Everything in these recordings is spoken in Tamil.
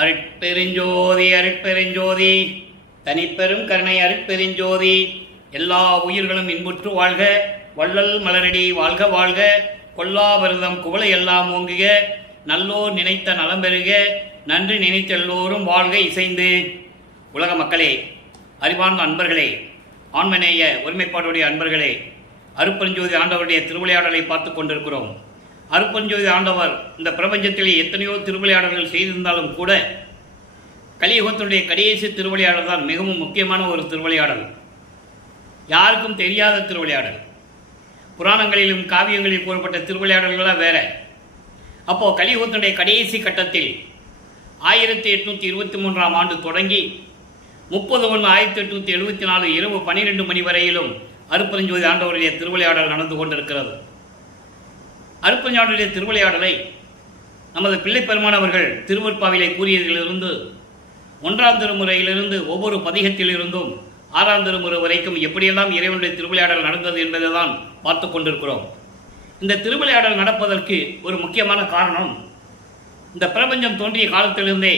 அருட்பெருஞ்சோதி அருட்பெருஞ்சோதி தனிப்பெரும் கருணை அருட்பெருஞ்சோதி. எல்லா உயிர்களும் இன்புற்று வாழ்க, வள்ளல் மலரடி வாழ்க வாழ்க, கொல்லாவிரதம் குவளை எல்லாம் ஓங்குக, நல்லோர் நினைத்த நலம் பெறுக, நன்றி நினைத்த எல்லோரும் வாழ்க இசைந்து. உலக மக்களே, அறிவார்ந்த அன்பர்களே, ஆன்மநேய ஒருமைப்பாடுடைய அன்பர்களே, அருட்பெருஞ்சோதி ஆண்டவருடைய திருவிளையாடலை பார்த்து கொண்டிருக்கிறோம். அருட்பெருஞ்சோதி ஆண்டவர் இந்த பிரபஞ்சத்திலே எத்தனையோ திருவிளையாடல்கள் செய்திருந்தாலும் கூட கலியுகத்தினுடைய கடைசி திருவிளையாடல் தான் மிகவும் முக்கியமான ஒரு திருவிளையாடல். யாருக்கும் தெரியாத திருவிளையாடல். புராணங்களிலும் காவியங்களில் கூறப்பட்ட திருவிளையாடல்களாக வேற. அப்போது கலியுகத்தினுடைய கடைசி கட்டத்தில் 1823ஆம் ஆண்டு தொடங்கி 30/1/1874 இரவு 12 மணி வரையிலும் அருட்பெருஞ்சோதி ஆண்டவருடைய திருவிளையாடல் நடந்து கொண்டிருக்கிறது. அருட்பெருஞ்சோதியுடைய திருவிளையாடலை நமது பிள்ளைப்பெருமான் அவர்கள் திருவருட்பாவிலே கூறியதிலிருந்து 1ஆம் திருமுறையிலிருந்து ஒவ்வொரு பதிகத்திலிருந்தும் 6ஆம் திருமுறை வரைக்கும் எப்படியெல்லாம் இறைவனுடைய திருவிளையாடல் நடந்தது என்பதை தான் பார்த்து கொண்டிருக்கிறோம். இந்த திருவிளையாடல் நடப்பதற்கு ஒரு முக்கியமான காரணம், இந்த பிரபஞ்சம் தோன்றிய காலத்திலிருந்தே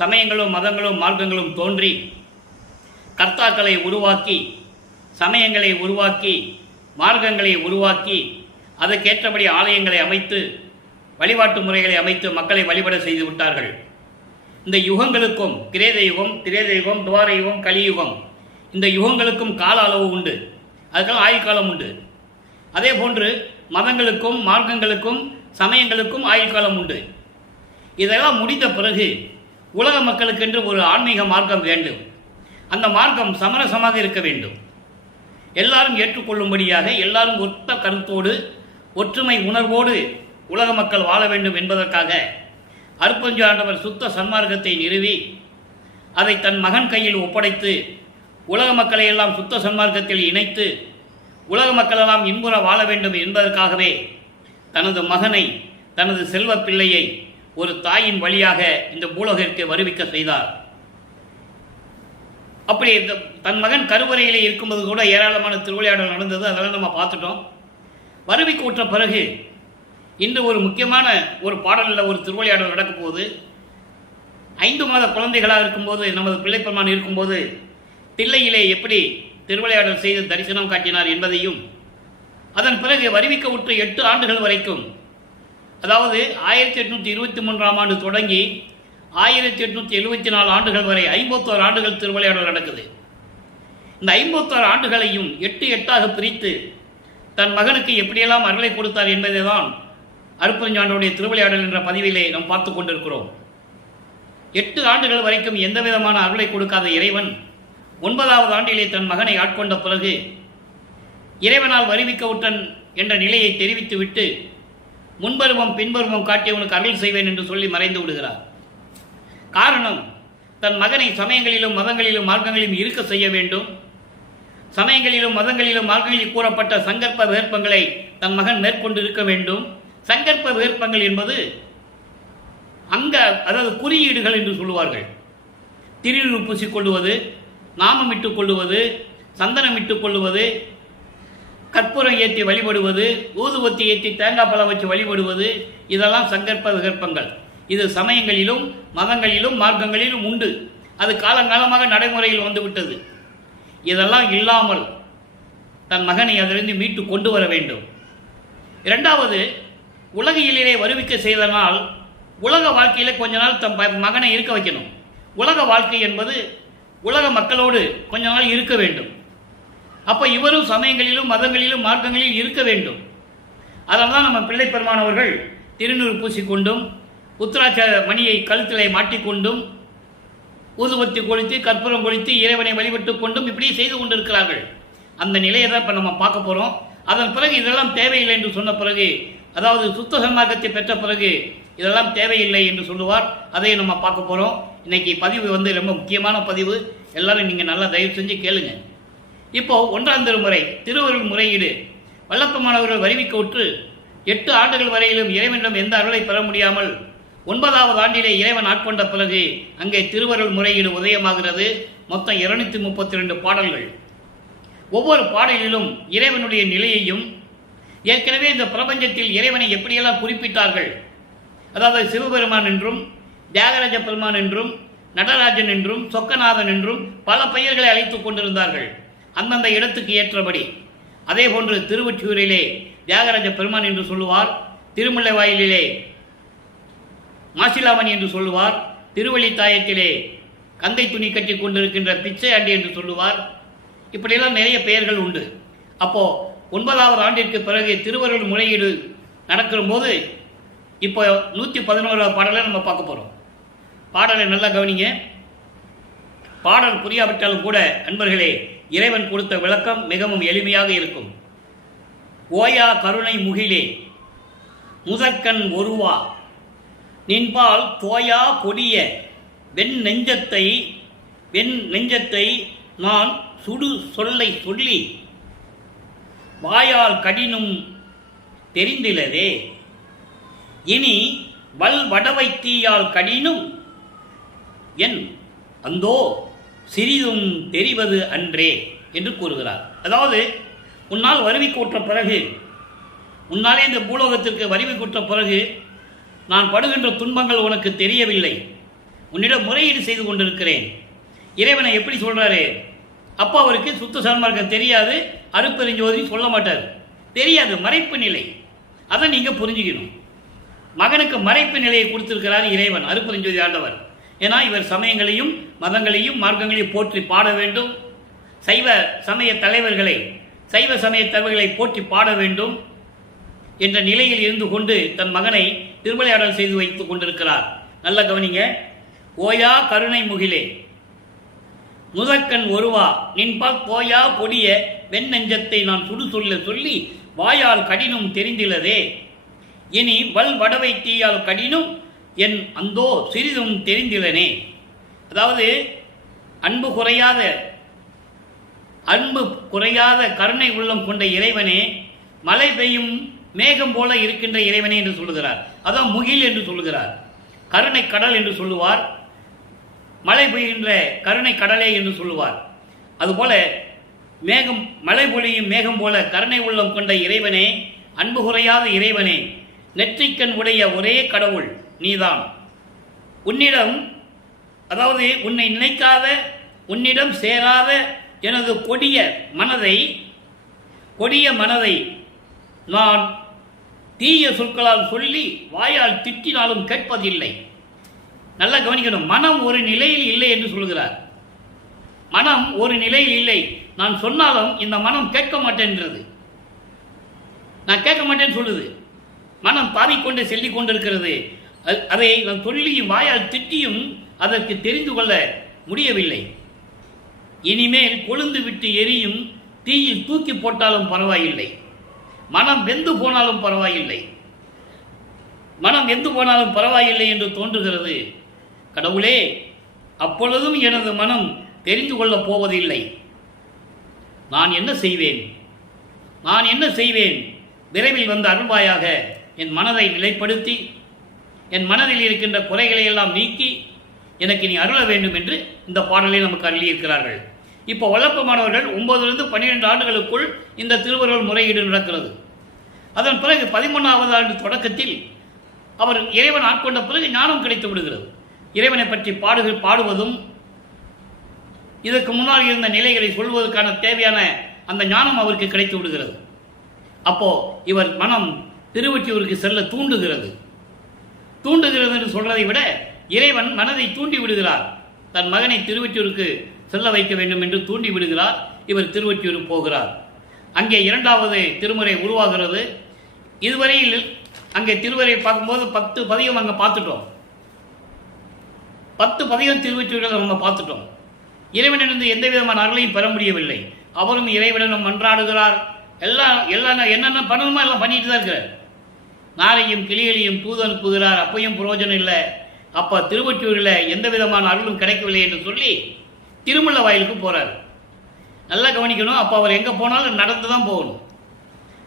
சமயங்களும் மதங்களும் மார்க்கங்களும் தோன்றி கர்த்தாக்களை உருவாக்கி, சமயங்களை உருவாக்கி, மார்க்கங்களை உருவாக்கி, அதற்கேற்றபடி ஆலயங்களை அமைத்து, வழிபாட்டு முறைகளை அமைத்து மக்களை வழிபட செய்து விட்டார்கள். இந்த யுகங்களுக்கும் கிரேத யுகம், திரேத யுகம், துவார யுகம், கலியுகம், இந்த யுகங்களுக்கும் கால அளவு உண்டு. அதுக்கெல்லாம் ஆயுட்காலம் உண்டு. அதே போன்று மதங்களுக்கும் மார்க்கங்களுக்கும் சமயங்களுக்கும் ஆயுட்காலம் உண்டு. இதெல்லாம் முடிந்த பிறகு உலக மக்களுக்கென்று ஒரு ஆன்மீக மார்க்கம் வேண்டும். அந்த மார்க்கம் சமரசமாக இருக்க வேண்டும். எல்லாரும் ஏற்றுக்கொள்ளும்படியாக, எல்லாரும் ஒத்த கருத்தோடு ஒற்றுமை உணர்வோடு உலக மக்கள் வாழ வேண்டும் என்பதற்காக அருட்பெருஞ்சோதி ஆண்டவர் சுத்த சன்மார்க்கத்தை நிறுவி அதை தன் மகன் கையில் ஒப்படைத்து உலக மக்களை எல்லாம் சுத்த சன்மார்க்கத்தில் இணைத்து உலக மக்களெல்லாம் இன்புற வாழ வேண்டும் என்பதற்காகவே தனது மகனை, தனது செல்வ பிள்ளையை ஒரு தாயின் வழியாக இந்த பூலோகத்திற்கு வருவிக்க செய்தார். அப்படி தன் மகன் கருவறையிலே இருக்கும்போது கூட ஏராளமான திருவிளையாடல் நடந்தது. அதெல்லாம் நம்ம பார்த்துட்டோம். வருவிக்கு விட்ட பிறகு இன்று ஒரு முக்கியமான ஒரு பாடலில் ஒரு திருவிளையாடல் நடக்கும் போது, 5 மாத குழந்தைகளாக இருக்கும்போது, நமது பிள்ளைப்பெருமான் இருக்கும்போது தில்லையிலே எப்படி திருவிளையாடல் செய்து தரிசனம் காட்டினார் என்பதையும், அதன் பிறகு வருவிக்க விட்டு 8 ஆண்டுகள் வரைக்கும், அதாவது 1823ஆம் ஆண்டு தொடங்கி 1874 ஆண்டுகள் வரை 51 ஆண்டுகள் திருவிளையாடல் நடக்குது. இந்த 51 ஆண்டுகளையும் 8 பிரித்து தன் மகனுக்கு எப்படியெல்லாம் அருளை கொடுத்தார் என்பதை தான் அருட்பெருஞ்சோதியுடைய திருவிளையாடல் என்ற பதிவிலே நாம் பார்த்து கொண்டிருக்கிறோம். 8 ஆண்டுகள் வரைக்கும் எந்த விதமான அருளை கொடுக்காத இறைவன் 9ஆவது ஆண்டிலே தன் மகனை ஆட்கொண்ட பிறகு இறைவனால் வருவிக்கவுட்டன் என்ற நிலையை தெரிவித்துவிட்டு முன்பருவம் பின்பருவம் காட்டியவனுக்கு அருள் செய்வேன் என்று சொல்லி மறைந்து விடுகிறார். காரணம், தன் மகனை சமயங்களிலும் மதங்களிலும் மார்க்கங்களிலும் இருக்க செய்ய வேண்டும். சமயங்களிலும் மதங்களிலும் மார்க்கங்களில் கூறப்பட்ட சங்கற்ப விகற்பங்களை தன் மகன் மேற்கொண்டு இருக்க வேண்டும். சங்கற்ப விகற்பங்கள் என்பது அதாவது குறியீடுகள் என்று சொல்லுவார்கள். திருநீறு பூசிக்கொள்ளுவது, நாமம் இட்டுக் கொள்ளுவது, சந்தனம் இட்டுக் கொள்ளுவது, கற்பூரம் ஏற்றி வழிபடுவது, ஊதுவத்தி ஏற்றி தேங்காய் பழம் வச்சு வழிபடுவது, இதெல்லாம் சங்கற்ப விகற்பங்கள். இது சமயங்களிலும் மதங்களிலும் மார்க்கங்களிலும் உண்டு. அது காலங்காலமாக நடைமுறையில் வந்துவிட்டது. இதெல்லாம் இல்லாமல் தன் மகனை அதிலிருந்து மீட்டு கொண்டு வர வேண்டும். 2வது, உலகியலிலே வருவிக்க செய்தனால் உலக வாழ்க்கையிலே கொஞ்ச நாள் தன் மகனை இருக்க வைக்கணும். உலக வாழ்க்கை என்பது உலக மக்களோடு கொஞ்ச நாள் இருக்க வேண்டும். அப்போ இவரும் சமயங்களிலும் மதங்களிலும் மார்க்கங்களிலும் இருக்க வேண்டும். அதனால தான் நம்ம பிள்ளைப்பெருமான் அவர்கள் திருநீறு பூசிக்கொண்டும் உத்திராட்ச மணியை கழுத்திலே மாட்டிக்கொண்டும் ஊதுவத்தி கொளுத்தி கற்பூரம் கொளுத்தி இறைவனை வழிபட்டு கொண்டும் இப்படி செய்து கொண்டிருக்கிறார்கள். அந்த நிலையை தான் இப்போ நம்ம பார்க்க போகிறோம். அதன் பிறகு இதெல்லாம் தேவையில்லை என்று சொன்ன பிறகு, அதாவது சுத்த சன்மார்க்கத்தை பெற்ற பிறகு இதெல்லாம் தேவையில்லை என்று சொல்லுவார். அதை நம்ம பார்க்க போகிறோம். இன்னைக்கு பதிவு ரொம்ப முக்கியமான பதிவு. எல்லாரும் நீங்கள் நல்லா தயவு செஞ்சு கேளுங்க. இப்போ 1ஆம் திருமுறை திருவருள் முறையீடு வல்லப்பமானவர்கள் வருவிக்க விட்டு 8 ஆண்டுகள் வரையிலும் இறைவனிடம் எந்த அருளை பெற முடியாமல் 9ஆவது ஆண்டிலே இறைவன் ஆட்கொண்ட பிறகு அங்கே திருவருள் முறையீடு உதயமாகிறது. மொத்தம் 232 பாடல்கள். ஒவ்வொரு பாடலிலும் இறைவனுடைய நிலையையும், ஏற்கனவே இந்த பிரபஞ்சத்தில் இறைவனை எப்படியெல்லாம் குறிப்பிட்டார்கள், அதாவது சிவபெருமான் என்றும் தியாகராஜ பெருமான் என்றும் நடராஜன் என்றும் சொக்கநாதன் என்றும் பல பெயர்களை அழைத்துக் கொண்டிருந்தார்கள் அந்தந்த இடத்துக்கு ஏற்றபடி. அதே போன்று திருவொற்றியூரிலே தியாகராஜ பெருமான் என்று சொல்லுவார், திருமுல்லைவாயிலிலே மாசிலாமணி என்று சொல்லுவார், திருவள்ளித்தாயத்திலே கந்தை துணி கட்டி கொண்டிருக்கின்ற பிச்சையாண்டி என்று சொல்லுவார். இப்படியெல்லாம் நிறைய பெயர்கள் உண்டு. அப்போ 9வது ஆண்டிற்கு பிறகு திருவருள் முறையீடு நடக்கிற போது இப்போ 111வது பாடலை நம்ம பார்க்க போகிறோம். பாடலை நல்லா கவனிங்க. பாடல் புரியாவிட்டாலும் கூட அன்பர்களே, இறைவன் கொடுத்த விளக்கம் மிகவும் எளிமையாக இருக்கும். ஓயா கருணை முகிலே முதற்கண் ஒருவா நின்பால் தோயா கொடிய வெண் நெஞ்சத்தை நான் சுடு சொல்லை சொல்லி வாயால் கடினும் தெரிந்திலதே, இனி வல் வடவை தீயால் கடினும் என் அந்தோ சிறிதும் தெரிவது அன்றே என்று கூறுகிறார். அதாவது உன்னால் வறுமை கூற்ற பிறகு, உன்னாலே இந்த பூலோகத்திற்கு வறுமை கூற்ற பிறகு நான் படுகின்ற துன்பங்கள் உனக்கு தெரியவில்லை. உன்னிடம் முறையீடு செய்து கொண்டிருக்கிறேன். இறைவனை எப்படி சொல்றாரு? அப்பா அவருக்கு சுத்த சன்மார்க்கம் தெரியாது, அருப்பெருஞ்சோதி சொல்ல மாட்டார், தெரியாது, மறைப்பு நிலை. அதை நீங்க புரிஞ்சுக்கணும். மகனுக்கு மறைப்பு நிலையை கொடுத்திருக்கிறார் இறைவன், அருப்பெருஞ்சோதி ஆண்டவர். ஏன்னா இவர் சமயங்களையும் மதங்களையும் மார்க்கங்களையும் போற்றி பாட வேண்டும். சைவ சமய தலைவர்களை போற்றி பாட வேண்டும் என்ற நிலையில் இருந்து கொண்டு தன் மகனை திருவிளையாடல் செய்து வைத்துக் கொண்டிருக்கிறார். நல்ல கவனிங்க. ஓயா கருணை முகிலே முதற்கண் ஒருவா நின்பால் போயா கொடிய வெண் நெஞ்சத்தை நான் சுடு சொல்ல சொல்லி வாயால் கடினும் தெரிந்திலதே, இனி வல் வடவை தீயால் கடினும் என் அந்தோ சிறிதும் தெரிந்திலனே. அதாவது அன்பு குறையாத கருணை உள்ளம் கொண்ட இறைவனே, மழை பெய்யும் மேகம் போல இருக்கின்ற இறைவனே என்று சொல்லுகிறார். அதான் முகில் என்று சொல்லுகிறார். கருணை கடல் என்று சொல்லுவார், மழை பெய்கின்ற கருணை கடலே என்று சொல்லுவார். அதுபோல மேகம், மழை பொழியும் மேகம் போல கருணை உள்ளம் கொண்ட இறைவனே, அன்பு குறையாத இறைவனே, நெற்றிக்கண் உடைய ஒரே கடவுள் நீதான். உன்னிடம், அதாவது உன்னை நினைக்காத, உன்னிடம் சேராத எனது கொடிய மனதை நான் தீய சொற்களால் சொல்லி வாயால் திட்டினாலும் கேட்பதில்லை. நல்லா கவனிக்கணும். மனம் ஒரு நிலையில் இல்லை என்று சொல்கிறார். மனம் ஒரு நிலையில் இல்லை. நான் சொன்னாலும் இந்த மனம் கேட்க மாட்டேன்றது. நான் கேட்க மாட்டேன்னு சொல்லுது. மனம் பாதிக்கொண்டு செல்லிக் கொண்டிருக்கிறது. அதை நான் சொல்லியும் வாயால் திட்டியும் அதற்கு தெரிந்து கொள்ள முடியவில்லை. இனிமேல் கொழுந்து விட்டு எரியும் தீயில் தூக்கி போட்டாலும் பரவாயில்லை, மனம் வெந்து போனாலும் பரவாயில்லை, என்று தோன்றுகிறது. கடவுளே, அப்பொழுதும் எனது மனம் தெரிந்து கொள்ளப் போவதில்லை. நான் என்ன செய்வேன்? விரைவில் வந்து அருள்வாயாக என் மனதை நிலைப்படுத்தி என் மனதில் இருக்கின்ற குறைகளை எல்லாம் நீக்கி எனக்கு நீ அருள வேண்டும் என்று இந்த பாடலை நமக்கு அருளியிருக்கிறார்கள். இப்போ வளர்ப்பு மாணவர்கள் 9 to 12 ஆண்டுகளுக்குள் இந்த திருவருள் முறையீடு நடக்கிறது. அதன் பிறகு 13வது ஆண்டு தொடக்கத்தில் அவர் இறைவன் ஆட்கொண்ட பிறகு ஞானம் கிடைத்து விடுகிறது. இறைவனை பற்றி பாடுவதும் இதற்கு முன்னால் இருந்த நிலைகளை சொல்வதற்கான தேவையான அந்த ஞானம் அவருக்கு கிடைத்து விடுகிறது. அப்போ இவர் மனம் திருவொற்றியூருக்கு செல்ல தூண்டுகிறது என்று சொல்றதை விட இறைவன் மனதை தூண்டி விடுகிறார். தன் மகனை திருவொற்றியூருக்கு செல்ல வைக்க வேண்டும் என்று தூண்டி விடுகிறார். இவர் திருவொற்றியூர் போகிறார். அங்கே 2வது திருமுறை உருவாகிறது. இதுவரையில் அங்கே திருவரை பார்க்கும்போது 10 பதிகம் அங்கே பார்த்துட்டோம். 10 பதிகம் திருவொற்றியூரில் நம்ம பார்த்துட்டோம். இறைவனிலிருந்து எந்த விதமான அருளையும் பெற முடியவில்லை. அவரும் இறைவனிடம் மன்றாடுகிறார். எல்லாம் என்னென்ன பண்ணணுமோ எல்லாம் பண்ணிட்டு தான் இருக்கிறார். நாரையும் கிளிகளையும் தூது அனுப்புகிறார். அப்பையும் பிரயோஜனம் இல்லை. அப்போ திருவொற்றியூரில் எந்த விதமான அருளும் கிடைக்கவில்லை என்று சொல்லி திருமுல்லைவாயிலுக்கு போகிறார். நல்லா கவனிக்கணும். அப்போ அவர் எங்கே போனாலும் நடந்து தான் போகணும்.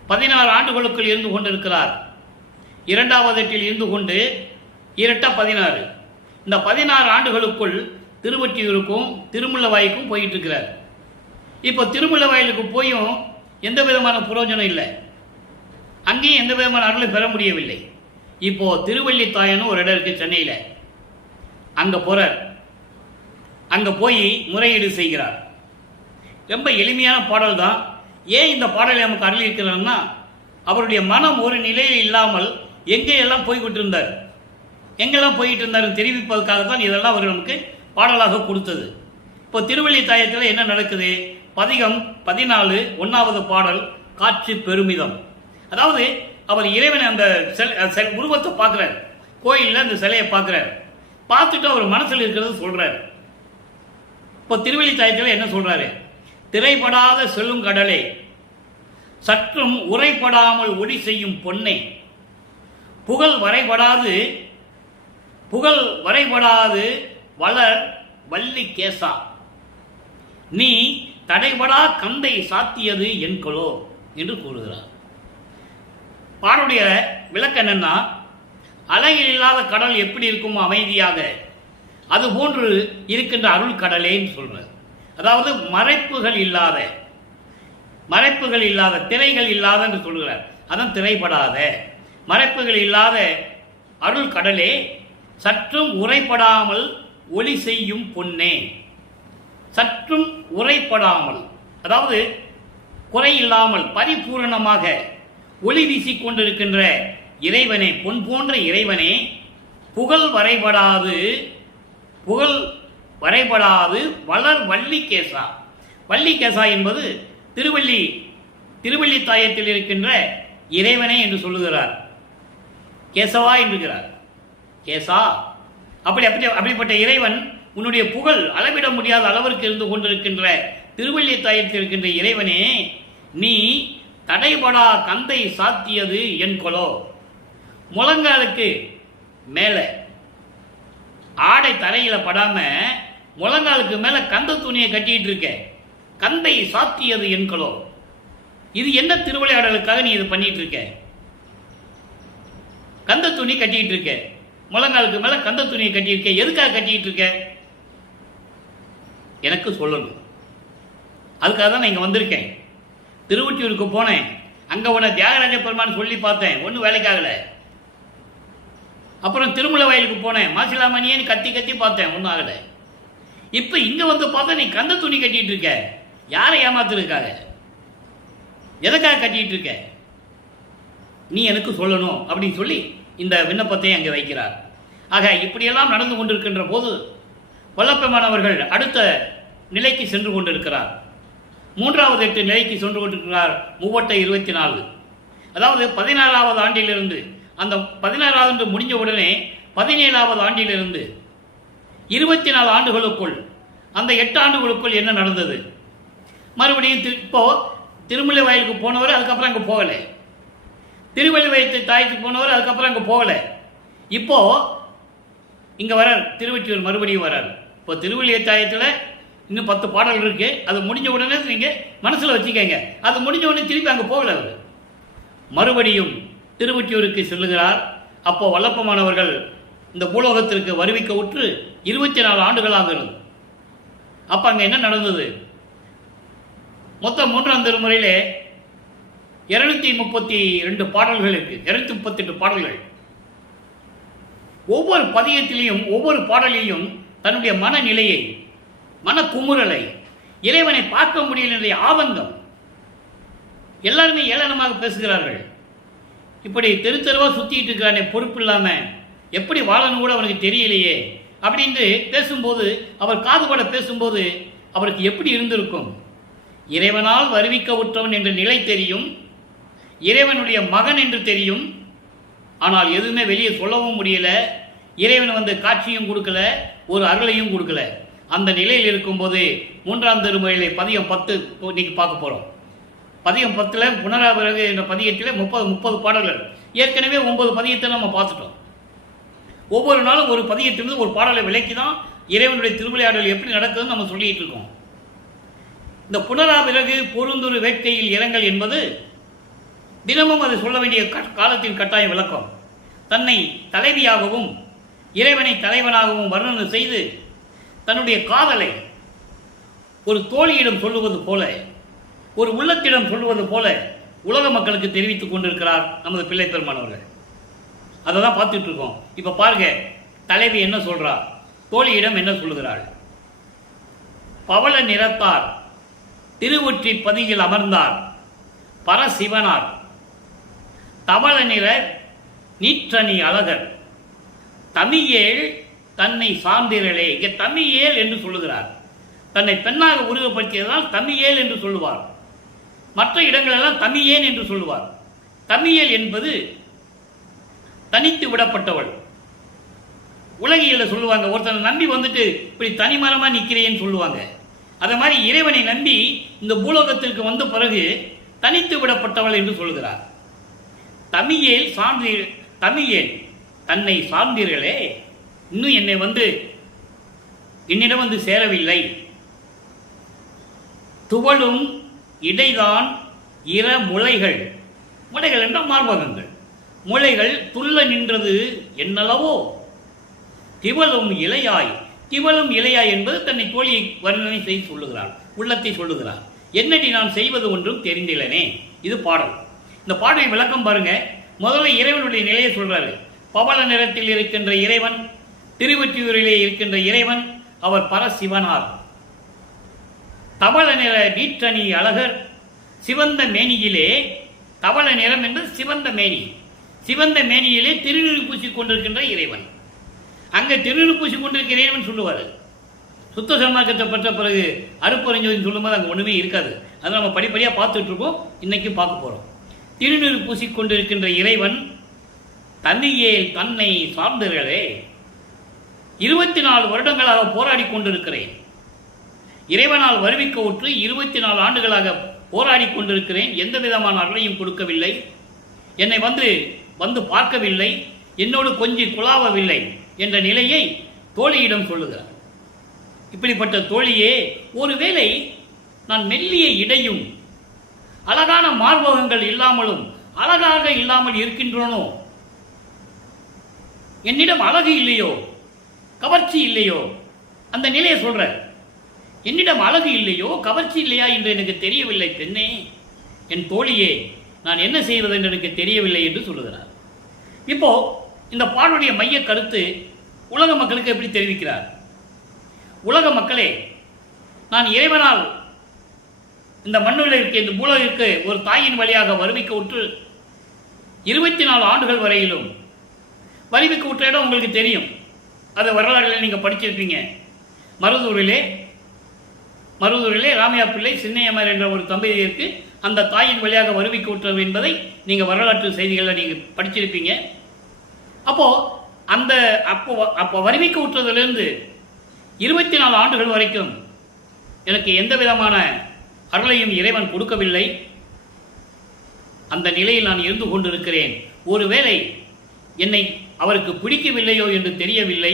16 ஆண்டுகளுக்குள் இருந்து கொண்டிருக்கிறார். 2வது எட்டில் இருந்து கொண்டு 16. இந்த 16 ஆண்டுகளுக்குள் திருவொற்றியூருக்கும் திருமுல்லைவாயிலுக்கும் போயிட்டு இருக்கிறார். இப்போ திருமுல்லைவாயிலுக்கு போயும் எந்த விதமான பிரயோஜனம் இல்லை. அங்கேயும் எந்த விதமான அருளை பெற முடியவில்லை. இப்போ திருவள்ளித்தாயன்னு ஒரு இடம் இருக்கு சென்னையில். அங்கே போகிறார். அங்கே போய் முறையீடு செய்கிறார். ரொம்ப எளிமையான பாடல் தான். ஏன் இந்த பாடலை நமக்கு அருளி இருக்கிறார்னா, அவருடைய மனம் ஒரு நிலையில் இல்லாமல் எங்கேயெல்லாம் போய்கிட்டு இருந்தார், எங்கெல்லாம் போய்கிட்டு இருந்தார் தெரிவிப்பதற்காக தான் இதெல்லாம் அவர் நமக்கு பாடலாக கொடுத்தது. இப்போ திருவள்ளித்தாயத்தில் என்ன நடக்குது? பதிகம் 14 1வது பாடல் காட்சி பெருமிதம். அதாவது அவர் இறைவனை அந்த உருவத்தை பார்க்குறார், கோயிலில் அந்த சிலையை பார்க்குறார். பார்த்துட்டு அவர் மனசில் இருக்கிறது சொல்கிறார். இப்போ திருவள்ளித்தாயத்தில் என்ன சொல்கிறாரு? திரைப்படாத செல்லும் கடலே, சற்றும் உரைப்படாமல் ஒளி செய்யும் பொன்னே, புகழ் வரைபடாது வளர் வள்ளி கேசா, நீ தடைபடா கந்தை சாத்தியது என்கொலோ என்று கூறுகிறார். பாடலுடைய விளக்கம் என்னன்னா, அலையில் இல்லாத கடல் எப்படி இருக்குமோ அமைதியாக, அதுபோன்று இருக்கின்ற அருள் கடலேன்னு சொல்றார். அதாவது மறைப்புகள் இல்லாத திரைகள் இல்லாத என்று சொல்கிறார். அதான் திரைப்படாத மறைப்புகள் இல்லாத அருள் கடலே, சற்றும் உரைப்படாமல் ஒளி செய்யும் பொன்னே. சற்றும் உரைப்படாமல், அதாவது குறையில்லாமல் பரிபூரணமாக ஒளி வீசிக்கொண்டிருக்கின்ற இறைவனே, பொன் போன்ற இறைவனே, புகழ் வரைபடாது வளர் வள்ளி கேசா. வள்ளி கேசா என்பது திருவள்ளித்தாயத்தில் இருக்கின்ற இறைவனே என்று சொல்லுகிறார். கேசவா என்கிறார். கேசா, அப்படிப்பட்ட இறைவன், உன்னுடைய புகழ் அளவிட முடியாத அளவிற்கு இருந்து கொண்டிருக்கின்ற திருவள்ளித்தாயத்தில் இருக்கின்ற இறைவனே, நீ தடைபடா கந்தை சாத்தியது என் கொலோ. முழங்காலுக்கு மேலே ஆடை தரையில படாம முழங்காலுக்கு மேல கந்த துணியை கட்டிட்டு இருக்க, கந்தை சாத்தியது என்களோ. இது என்ன திருவிளையாடலுக்காக நீ இது பண்ணிட்டு இருக்க? கந்த துணி கட்டிட்டு இருக்க, முழங்காலுக்கு மேல கந்த துணியை கட்டியிருக்க, எதுக்காக கட்டிட்டு இருக்க? எனக்கு சொல்லணும். அதுக்காக தான் நான் இங்க வந்திருக்கேன். திருவொற்றியூருக்கு போனேன், அங்க உன்னை தியாகராஜ பெருமான் சொல்லி பார்த்தேன், ஒன்றும் வேலைக்காகல. அப்புறம் திருமலை வயலுக்கு போனேன், மாசிலாமணியன்னு கத்தி பார்த்தேன், ஒன்றும் ஆகலை. இப்போ இங்கே வந்து பார்த்தா நீ கந்த துணி கட்டிட்டு இருக்க. யாரை ஏமாத்துறதுக்காக? எதுக்காக கட்டிட்டு இருக்க? நீ எனக்கு சொல்லணும் அப்படின்னு சொல்லி இந்த விண்ணப்பத்தை அங்கே வைக்கிறார். ஆக இப்படியெல்லாம் நடந்து கொண்டிருக்கின்ற போது வல்லப்பெருமானவர்கள் அடுத்த நிலைக்கு சென்று கொண்டிருக்கிறார். 3வது 8 நிலைக்கு சென்று கொண்டிருக்கிறார். 34. அதாவது 16வது ஆண்டிலிருந்து, அந்த 16வது ஆண்டு முடிஞ்ச உடனே 17வது ஆண்டிலிருந்து 24 ஆண்டுகளுக்குள், அந்த 8 ஆண்டுகளுக்குள் என்ன நடந்தது? மறுபடியும் இப்போ திருமலை வயலுக்கு போனவர் அதுக்கப்புறம் அங்கே போகலை, திருவள்ளி வயத்து தாயத்துக்கு போனவர் அதுக்கப்புறம் அங்கே போகலை. இப்போ இங்கே வரார், திருவொற்றியூர் மறுபடியும் வரார். இப்போ திருவள்ளி தாயத்தில் இன்னும் 10 பாடல்கள் இருக்கு. அது முடிஞ்ச உடனே நீங்கள் மனசில் வச்சுக்கங்க. அது முடிஞ்ச உடனே திருப்பி அங்கே போகலை. அவர் மறுபடியும் திருவொற்றியூருக்கு செல்லுகிறார். அப்போ வல்லப்பமானவர்கள் இந்த பூலோகத்திற்கு வருவிக்க உற்று 24 ஆண்டுகள் ஆகிறது. அப்போ அங்கே என்ன நடந்தது? மொத்தம் 3ஆம் திருமுறையிலே 232 பாடல்கள் இருக்கு, 238 பாடல்கள். ஒவ்வொரு பதியத்திலையும் ஒவ்வொரு பாடலிலையும் தன்னுடைய மனநிலையை, மனக்குமுறலை, இறைவனை பார்க்க முடியல ஆதங்கம், எல்லாருமே ஏளனமாக பேசுகிறார்கள். இப்படி தெருவா சுத்திட்டு இருக்கிறானே, பொறுப்பு இல்லாம எப்படி வாழணும் கூட அவனுக்கு தெரியலையே அப்படின்னு பேசும்போது, அவர் காதுபட பேசும்போது அவருக்கு எப்படி இருந்திருக்கும்? இறைவனால் வருவிக்க உற்றவன் என்ற நிலை தெரியும், இறைவனுடைய மகன் என்று தெரியும். ஆனால் எதுவுமே வெளியே சொல்லவும் முடியல. இறைவன் வந்து காட்சியும் கொடுக்கல, ஒரு அருளையும் கொடுக்கல. அந்த நிலையில் இருக்கும்போது 3ஆம் திருமுறையிலே பதிகம் 10 இன்னைக்கு பார்க்க போறோம். பதிகம் 10ல் புனராபிறகு என்ற பதிகத்தில் 30 பாடல்கள். ஏற்கனவே 9 பதியத்தை நம்ம பார்த்துட்டோம். ஒவ்வொரு நாளும் ஒரு பதியத்திலிருந்து ஒரு பாடலை விலைக்கு தான் இறைவனுடைய திருவிளையாடல் எப்படி நடக்குதுன்னு நம்ம சொல்லிட்டு இருக்கோம். இந்த புனராபிறகு பொருந்துரு வேட்கையில் இரங்கல் என்பது தினமும் அதை சொல்ல வேண்டிய காலத்தின் கட்டாய விளக்கம். தன்னை தலைவியாகவும் இறைவனை தலைவனாகவும் வர்ணனை செய்து தன்னுடைய காதலை ஒரு தோழியிடம் சொல்லுவது போல, ஒரு உள்ளத்திடம் சொல்லுவது போல உலக மக்களுக்கு தெரிவித்துக் கொண்டிருக்கிறார் நமது பிள்ளை பெருமானவர்கள். அதை தான் பார்த்துட்டு இருக்கோம். இப்போ பாருங்க, தலைவி என்ன சொல்றா? தோழியிடம் என்ன சொல்லுகிறாள்? பவள நிறத்தார் திருவொற்றி பதியில் அமர்ந்தார் பரசிவனார் தவள நிற நீற்றணி அழகர் தமியேல் தன்னை சார்ந்திரளே. இங்கே தமியேல் என்று சொல்லுகிறார். தன்னை பெண்ணாக உருவப்படுத்தியதால் தமியேல் என்று சொல்லுவார். மற்ற இடங்களெல்லாம் தமியேன் என்று சொல்லுவார். தமியேல் என்பது தனித்து விடப்பட்டவள். உலகியல சொல்லுவாங்க, ஒருத்தனை நம்பி வந்துட்டு இப்படி தனிமரமா நிற்கிறேன்னு சொல்லுவாங்க. அதே மாதிரி இறைவனை நம்பி இந்த பூலோகத்திற்கு வந்த பிறகு தனித்து விடப்பட்டவள் என்று சொல்கிறார். தமியேல் தமியேல் தன்னை சார்ந்தீர்களே, இன்னும் என்னை என்னிடம் வந்து சேரவில்லை. துவளும் இடைதான் இர முளைகள், முளைகள் என்றால் மார்பகங்கள், முளைகள் துள்ள நின்றது என்னளவோ. திவளும் இலையாய், திவளும் இலையாய் என்பது தன்னை தோழியை வர்ணனை செய்து சொல்லுகிறார், உள்ளத்தை சொல்லுகிறார். என்னடி நான் செய்வது ஒன்றும் தெரிந்திலனே. இது பாடல். இந்த பாடலை விளக்கம் பாருங்க. முதல்ல இறைவனுடைய நிலையை சொல்றாரு. பவள நிறத்தில் இருக்கின்ற இறைவன், திருவொற்றியூரிலே இருக்கின்ற இறைவன், அவர் பரசிவனார். தவள நிற நீற்றணி அழகர், சிவந்த மேனியிலே, தவள நிறம் என்று சிவந்த மேனி, சிவந்த மேனியிலே திருநீறு பூசிக் கொண்டிருக்கின்ற இறைவன். அங்கே திருநீறு பூசிக் கொண்டிருக்கிற இறைவன் சொல்லுவார். சுத்த சன்மார்க்கத்தை பெற்ற பிறகு அருப்பறிஞ்சோதின்னு சொல்லும்போது அங்கே ஒன்றுமே இருக்காது. அதை நம்ம படிப்படியாக பார்த்துட்டு இருக்கோம், இன்னைக்கு பார்க்க போகிறோம். திருநீறு பூசிக்கொண்டிருக்கின்ற இறைவன் தன்னையேல் தன்னை சார்ந்தர்களே, 24 வருடங்களாக போராடி கொண்டிருக்கிறேன். இறைவனால் வருவிக்க உற்று 24 ஆண்டுகளாக போராடி கொண்டிருக்கிறேன். எந்த விதமான அருளையும் கொடுக்கவில்லை. என்னை வந்து பார்க்கவில்லை. என்னோடு கொஞ்சம் குழாவவில்லை என்ற நிலையை தோழியிடம் சொல்லுகிறார். இப்படிப்பட்ட தோழியே, ஒருவேளை நான் மெல்லிய இடையும் அழகான மார்பகங்கள் இல்லாமலும் அழகாக இல்லாமல் இருக்கின்றனோ, என்னிடம் அழகு இல்லையோ, கவர்ச்சி இல்லையோ, அந்த நிலையை சொல்ற. என்னிடம் அழகு இல்லையோ, கவர்ச்சி இல்லையா என்று எனக்கு தெரியவில்லை பெண்ணே, என் தோழியே, நான் என்ன செய்வது என்று எனக்கு தெரியவில்லை என்று சொல்லுகிறார். இப்போ இந்த பாடலுடைய மைய கருத்து உலக மக்களுக்கு எப்படி தெரிவிக்கிறார்? உலக மக்களே, நான் இறைவனால் இந்த மண்ணில் இருக்க, இந்த பூலகிற்கு ஒரு தாயின் வழியாக வருவிக்க உற்று 24 ஆண்டுகள் வரையிலும், வருவிக்க உற்ற இடம் உங்களுக்கு தெரியும். அது வரலாறுகளில் நீங்கள் படிச்சிருப்பீங்க. மருதூரிலே ராமையா பிள்ளை சின்னையம்மர் என்ற ஒரு தம்பதியருக்கு அந்த தாயின் வழியாக வருவிக்க உற்றது என்பதை நீங்கள் வரலாற்று செய்திகளில் நீங்கள் படிச்சிருப்பீங்க. அப்போ வருவிக்க உற்றதிலிருந்து 24 ஆண்டுகள் வரைக்கும் எனக்கு எந்த விதமான அருளையும் இறைவன் கொடுக்கவில்லை. அந்த நிலையில் நான் இருந்து கொண்டிருக்கிறேன். ஒருவேளை என்னை அவருக்கு பிடிக்கவில்லையோ என்று தெரியவில்லை.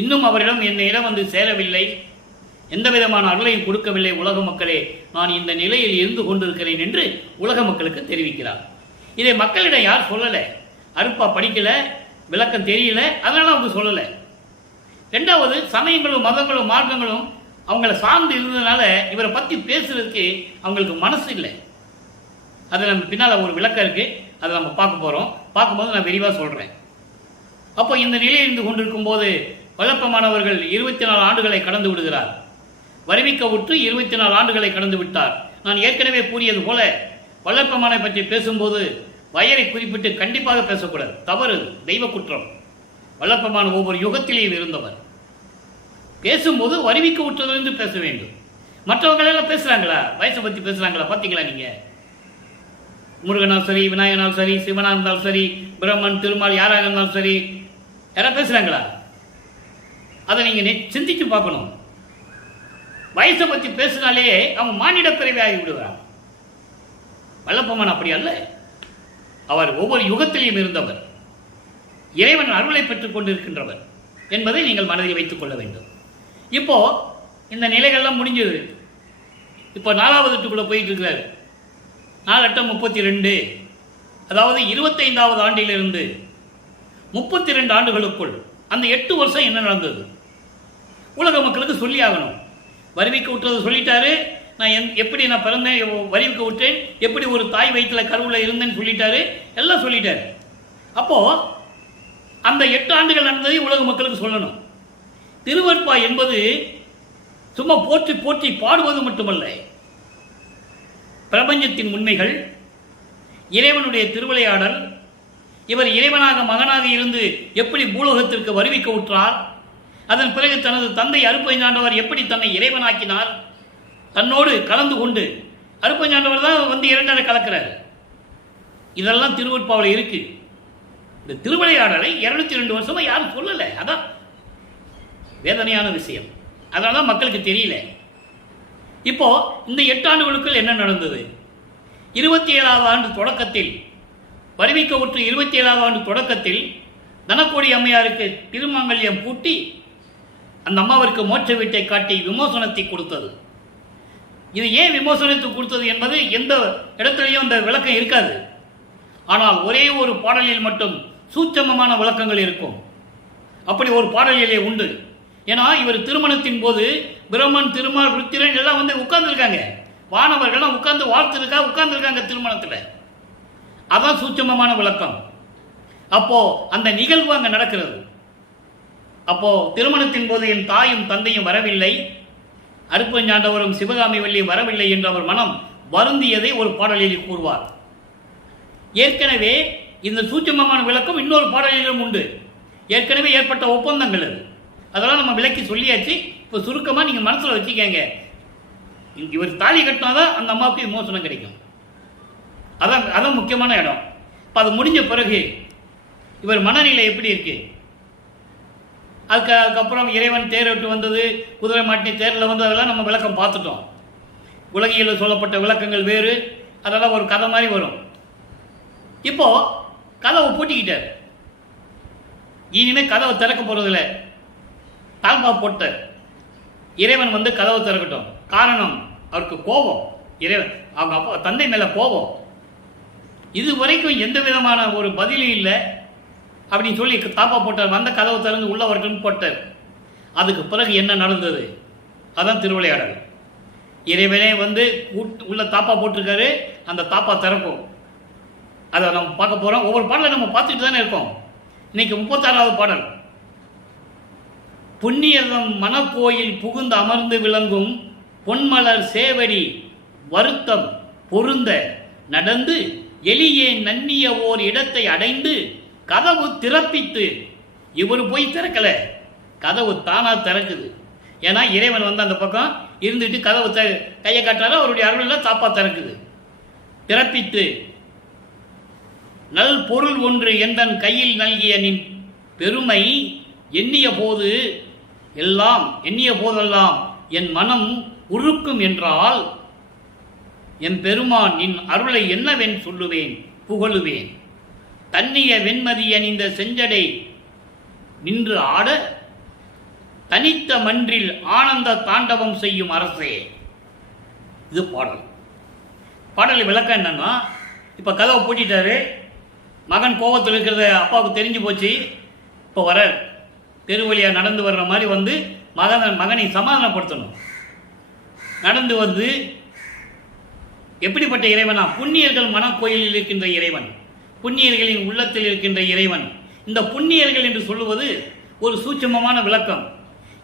இன்னும் அவரிடம் என்னிடம் வந்து சேரவில்லை. எந்த விதமான அருளையும் கொடுக்கவில்லை. உலக மக்களே, நான் இந்த நிலையில் இருந்து கொண்டிருக்கிறேன் என்று உலக மக்களுக்கு தெரிவிக்கிறார். இதை மக்களிடம் யார் சொல்லலை. அருப்பா படிக்கல, விளக்கம் தெரியல, அதனால அவங்க சொல்லலை. ரெண்டாவது, சமயங்களும் மதங்களும் மார்க்கங்களும் அவங்கள சார்ந்து இருந்ததுனால இவரை பற்றி பேசுறதுக்கு அவங்களுக்கு மனசு இல்லை. அது நம்ம பின்னால் ஒரு விளக்கம் இருக்கு, அதை நம்ம பார்க்க போகிறோம். பார்க்கும்போது நான் விரிவாக சொல்கிறேன். அப்போ இந்த நிலையில் இருந்து கொண்டிருக்கும் போது வல்லப்பமானவர்கள் 24 ஆண்டுகளை கடந்து விடுகிறார். வருவிக்க விட்டு 24 ஆண்டுகளை கடந்து விட்டார். நான் ஏற்கனவே கூறியது போல வல்லப்பமானை பற்றி பேசும்போது வயரை குறிப்பிட்டு கண்டிப்பாக பேசக்கூடாது. தவறு, தெய்வ குற்றம். வல்லப்பமான ஒவ்வொரு யுகத்திலேயும் இருந்தவர். பேசும்போது வருவிக்க விட்டதிலிருந்து பேச வேண்டும். மற்றவங்களெல்லாம் பேசுறாங்களா, வயசை பற்றி பேசுறாங்களா? பார்த்தீங்களா நீங்க? முருகனால் சரி, விநாயகனால் சரி, சிவனாக இருந்தாலும் சரி, பிரம்மன் திருமால் யாராக இருந்தாலும் சரி, யாராவது பேசுறாங்களா? அதை நீங்க சிந்திச்சு பார்க்கணும். வயசை பற்றி பேசினாலே அவன் மானிட பிறவி ஆகி விடுவார். வல்லப்பமான் அப்படி அல்ல. அவர் ஒவ்வொரு யுகத்திலையும் இருந்தவர், இறைவன் அருளை பெற்றுக் கொண்டிருக்கின்றவர் என்பதை நீங்கள் மனதில் வைத்துக் கொள்ள வேண்டும். இப்போ இந்த நிலைகள்லாம் முடிஞ்சது. இப்போ 4வது போயிட்டு இருக்கிறாரு. 4×8 = 32. அதாவது 25வது ஆண்டிலிருந்து 32 ஆண்டுகளுக்குள் அந்த 8 வருஷம் என்ன நடந்தது உலக மக்களுக்கு சொல்லி ஆகணும். வருவிக்க விட்டுறதை சொல்லிட்டாரு. நான் எப்படி நான் பிறந்தேன், வருவிக்க விட்டேன், எப்படி ஒரு தாய் வயிற்றில் கருவில் இருந்தேன்னு சொல்லிட்டாரு, எல்லாம் சொல்லிட்டாரு. அப்போ அந்த 8 ஆண்டுகள் நடந்ததை உலக மக்களுக்கு சொல்லணும். திருவெண்பா என்பது சும்மா போற்றி போற்றி பாடுவது மட்டுமல்ல, பிரபஞ்சத்தின் உண்மைகள், இறைவனுடைய திருவிளையாடல், இவர் இறைவனாக மகனாக இருந்து எப்படி பூலோகத்திற்கு வருவிக்க உற்றார், அதன் பிறகு தனது தந்தை அருட்பெருஞ்சாண்டவர் எப்படி தன்னை இறைவனாக்கினார், தன்னோடு கலந்து கொண்டு அருட்பெருஞ்சாண்டவர் தான் வந்து இரண்டரை கலக்கிறார். இதெல்லாம் திருவெண்பாவில் இருக்கு. இந்த திருவிளையாடலை 202 வருஷமா யாரும் சொல்லலை. அதான் வேதனையான விஷயம். அதனால தான் மக்களுக்கு தெரியல. இப்போ இந்த 8 ஆண்டுகளுக்குள் என்ன நடந்தது? 27வது ஆண்டு தொடக்கத்தில், வருவிக்க உற்று 27வது ஆண்டு தொடக்கத்தில் தனக்கோடி அம்மையாருக்கு திருமாங்கல்யம் பூட்டி அந்த அம்மாவிற்கு மோட்ச வீட்டை காட்டி விமோசனத்தை கொடுத்தது. இது ஏன் விமோசனத்தை கொடுத்தது என்பது எந்த இடத்துலையும் அந்த விளக்கம் இருக்காது. ஆனால் ஒரே ஒரு பாடலில் மட்டும் சூட்சமமான விளக்கங்கள் இருக்கும். அப்படி ஒரு பாடலிலே உண்டு. ஏன்னா இவர் திருமணத்தின் போது பிரம்மன், திருமால், ருத்திரன் எல்லாம் வந்து உட்கார்ந்துருக்காங்க. வானவர்கள்லாம் உட்கார்ந்து வாழ்த்துருக்கா உட்கார்ந்துருக்காங்க திருமணத்தில். அதான் சூட்சமமான விளக்கம். அப்போ அந்த நிகழ்வு அங்கே நடக்கிறது. அப்போ திருமணத்தின் போது என் தாயும் தந்தையும் வரவில்லை, அருட்பெருஞ்சாண்டவரும் சிவகாமி வள்ளியும் வரவில்லை என்று அவர் மனம் வருந்தியதை ஒரு பாடலில் கூறுவார். ஏற்கனவே இந்த சூட்சமமான விளக்கம் இன்னொரு பாடலிலும் உண்டு. ஏற்கனவே ஏற்பட்ட ஒப்பந்தங்கள் அது. அதெல்லாம் நம்ம விளக்கி சொல்லியாச்சு. இப்போ சுருக்கமாக நீங்கள் மனசில் வச்சுக்கங்க. இவர் தாலி கட்டினாதான் அந்த அம்மாவுக்கு விமோசனம் கிடைக்கும். அதான் முக்கியமான இடம். இப்போ அது முடிஞ்ச பிறகு இவர் மனநிலை எப்படி இருக்கு? அதுக்கப்புறம் இறைவன் தேரோட்டு வந்தது, குதிரை மாட்டி தேரில் வந்ததெல்லாம் நம்ம விளக்கம் பார்த்துட்டோம். உலகியலில் சொல்லப்பட்ட விளக்கங்கள் வேறு. அதெல்லாம் ஒரு கதை மாதிரி வரும். இப்போ கதவை பூட்டிக்கிட்டார். இனிமேல் கதவை திறக்க போறதில்ல. தாழ்பா போட்ட இறைவன் வந்து கதவை திறக்கட்டும். காரணம் அவருக்கு கோபம். இறைவன் அவங்க அப்பா தந்தை மேல கோபம். இது வரைக்கும் எந்த விதமான ஒரு பதிலும் இல்லை அப்படின்னு சொல்லி தாப்பா போட்டார். வந்த கதவை திறந்து உள்ள வரட்டும்னு போட்டார். அதுக்கு பிறகு என்ன நடந்தது? அதான் திருவிளையாடல். இறைவனே வந்து உள்ள தாப்பா போட்டிருக்காரு. அந்த தாப்பா திறக்கும். அதை நம்ம பார்க்க போறோம். ஒவ்வொரு பாடலை நம்ம பார்த்துட்டு தானே இருக்கோம். இன்னைக்கு 36வது பாடல். புண்ணியதம் மனக்கோயில் புகுந்து அமர்ந்து விளங்கும் பொன்மலர் சேவடி வருத்தம் பொருந்த நடந்து எளியே நன்னிய ஓர் இடத்தை அடைந்து கதவு திறப்பித்து, இவர் போய் திறக்கல, கதவு தானா திறக்குது. ஏன்னா இறைவன் வந்து அந்த பக்கம் இருந்துட்டு கதவு கையை காட்டாரு. அவருடைய அருளில் தாப்பா திறக்குது. திறப்பித்து நல் பொருள் ஒன்று எந்தன் கையில் நல்கிய நின் பெருமை எண்ணிய போதெல்லாம் என் மனம் உருக்கும் என்றால் என் பெருமான் நின் அருளை என்னவென் சொல்லுவேன் புகழுவேன். தன்னிய வெண்மதி அணிந்த செஞ்சடை நின்று ஆட தனித்த மன்றில் ஆனந்த தாண்டவம் செய்யும் அரசே. இது பாடல். பாடலை விளக்கம் என்னன்னா, இப்ப கதவை பூட்டிட்டாரு. மகன் கோபத்தில் இருக்கிறத அப்பாவுக்கு தெரிஞ்சு போச்சு. இப்போ வர தெருவழியாக நடந்து வர்ற மாதிரி வந்து மகனை சமாதானப்படுத்தணும். நடந்து வந்து எப்படிப்பட்ட இறைவனா? புண்ணியர்கள் மனக்கோயிலில் இருக்கின்ற இறைவன், புண்ணியர்களின் உள்ளத்தில் இருக்கின்ற இறைவன். இந்த புண்ணியர்கள் என்று சொல்லுவது ஒரு சூட்சமமான விளக்கம்.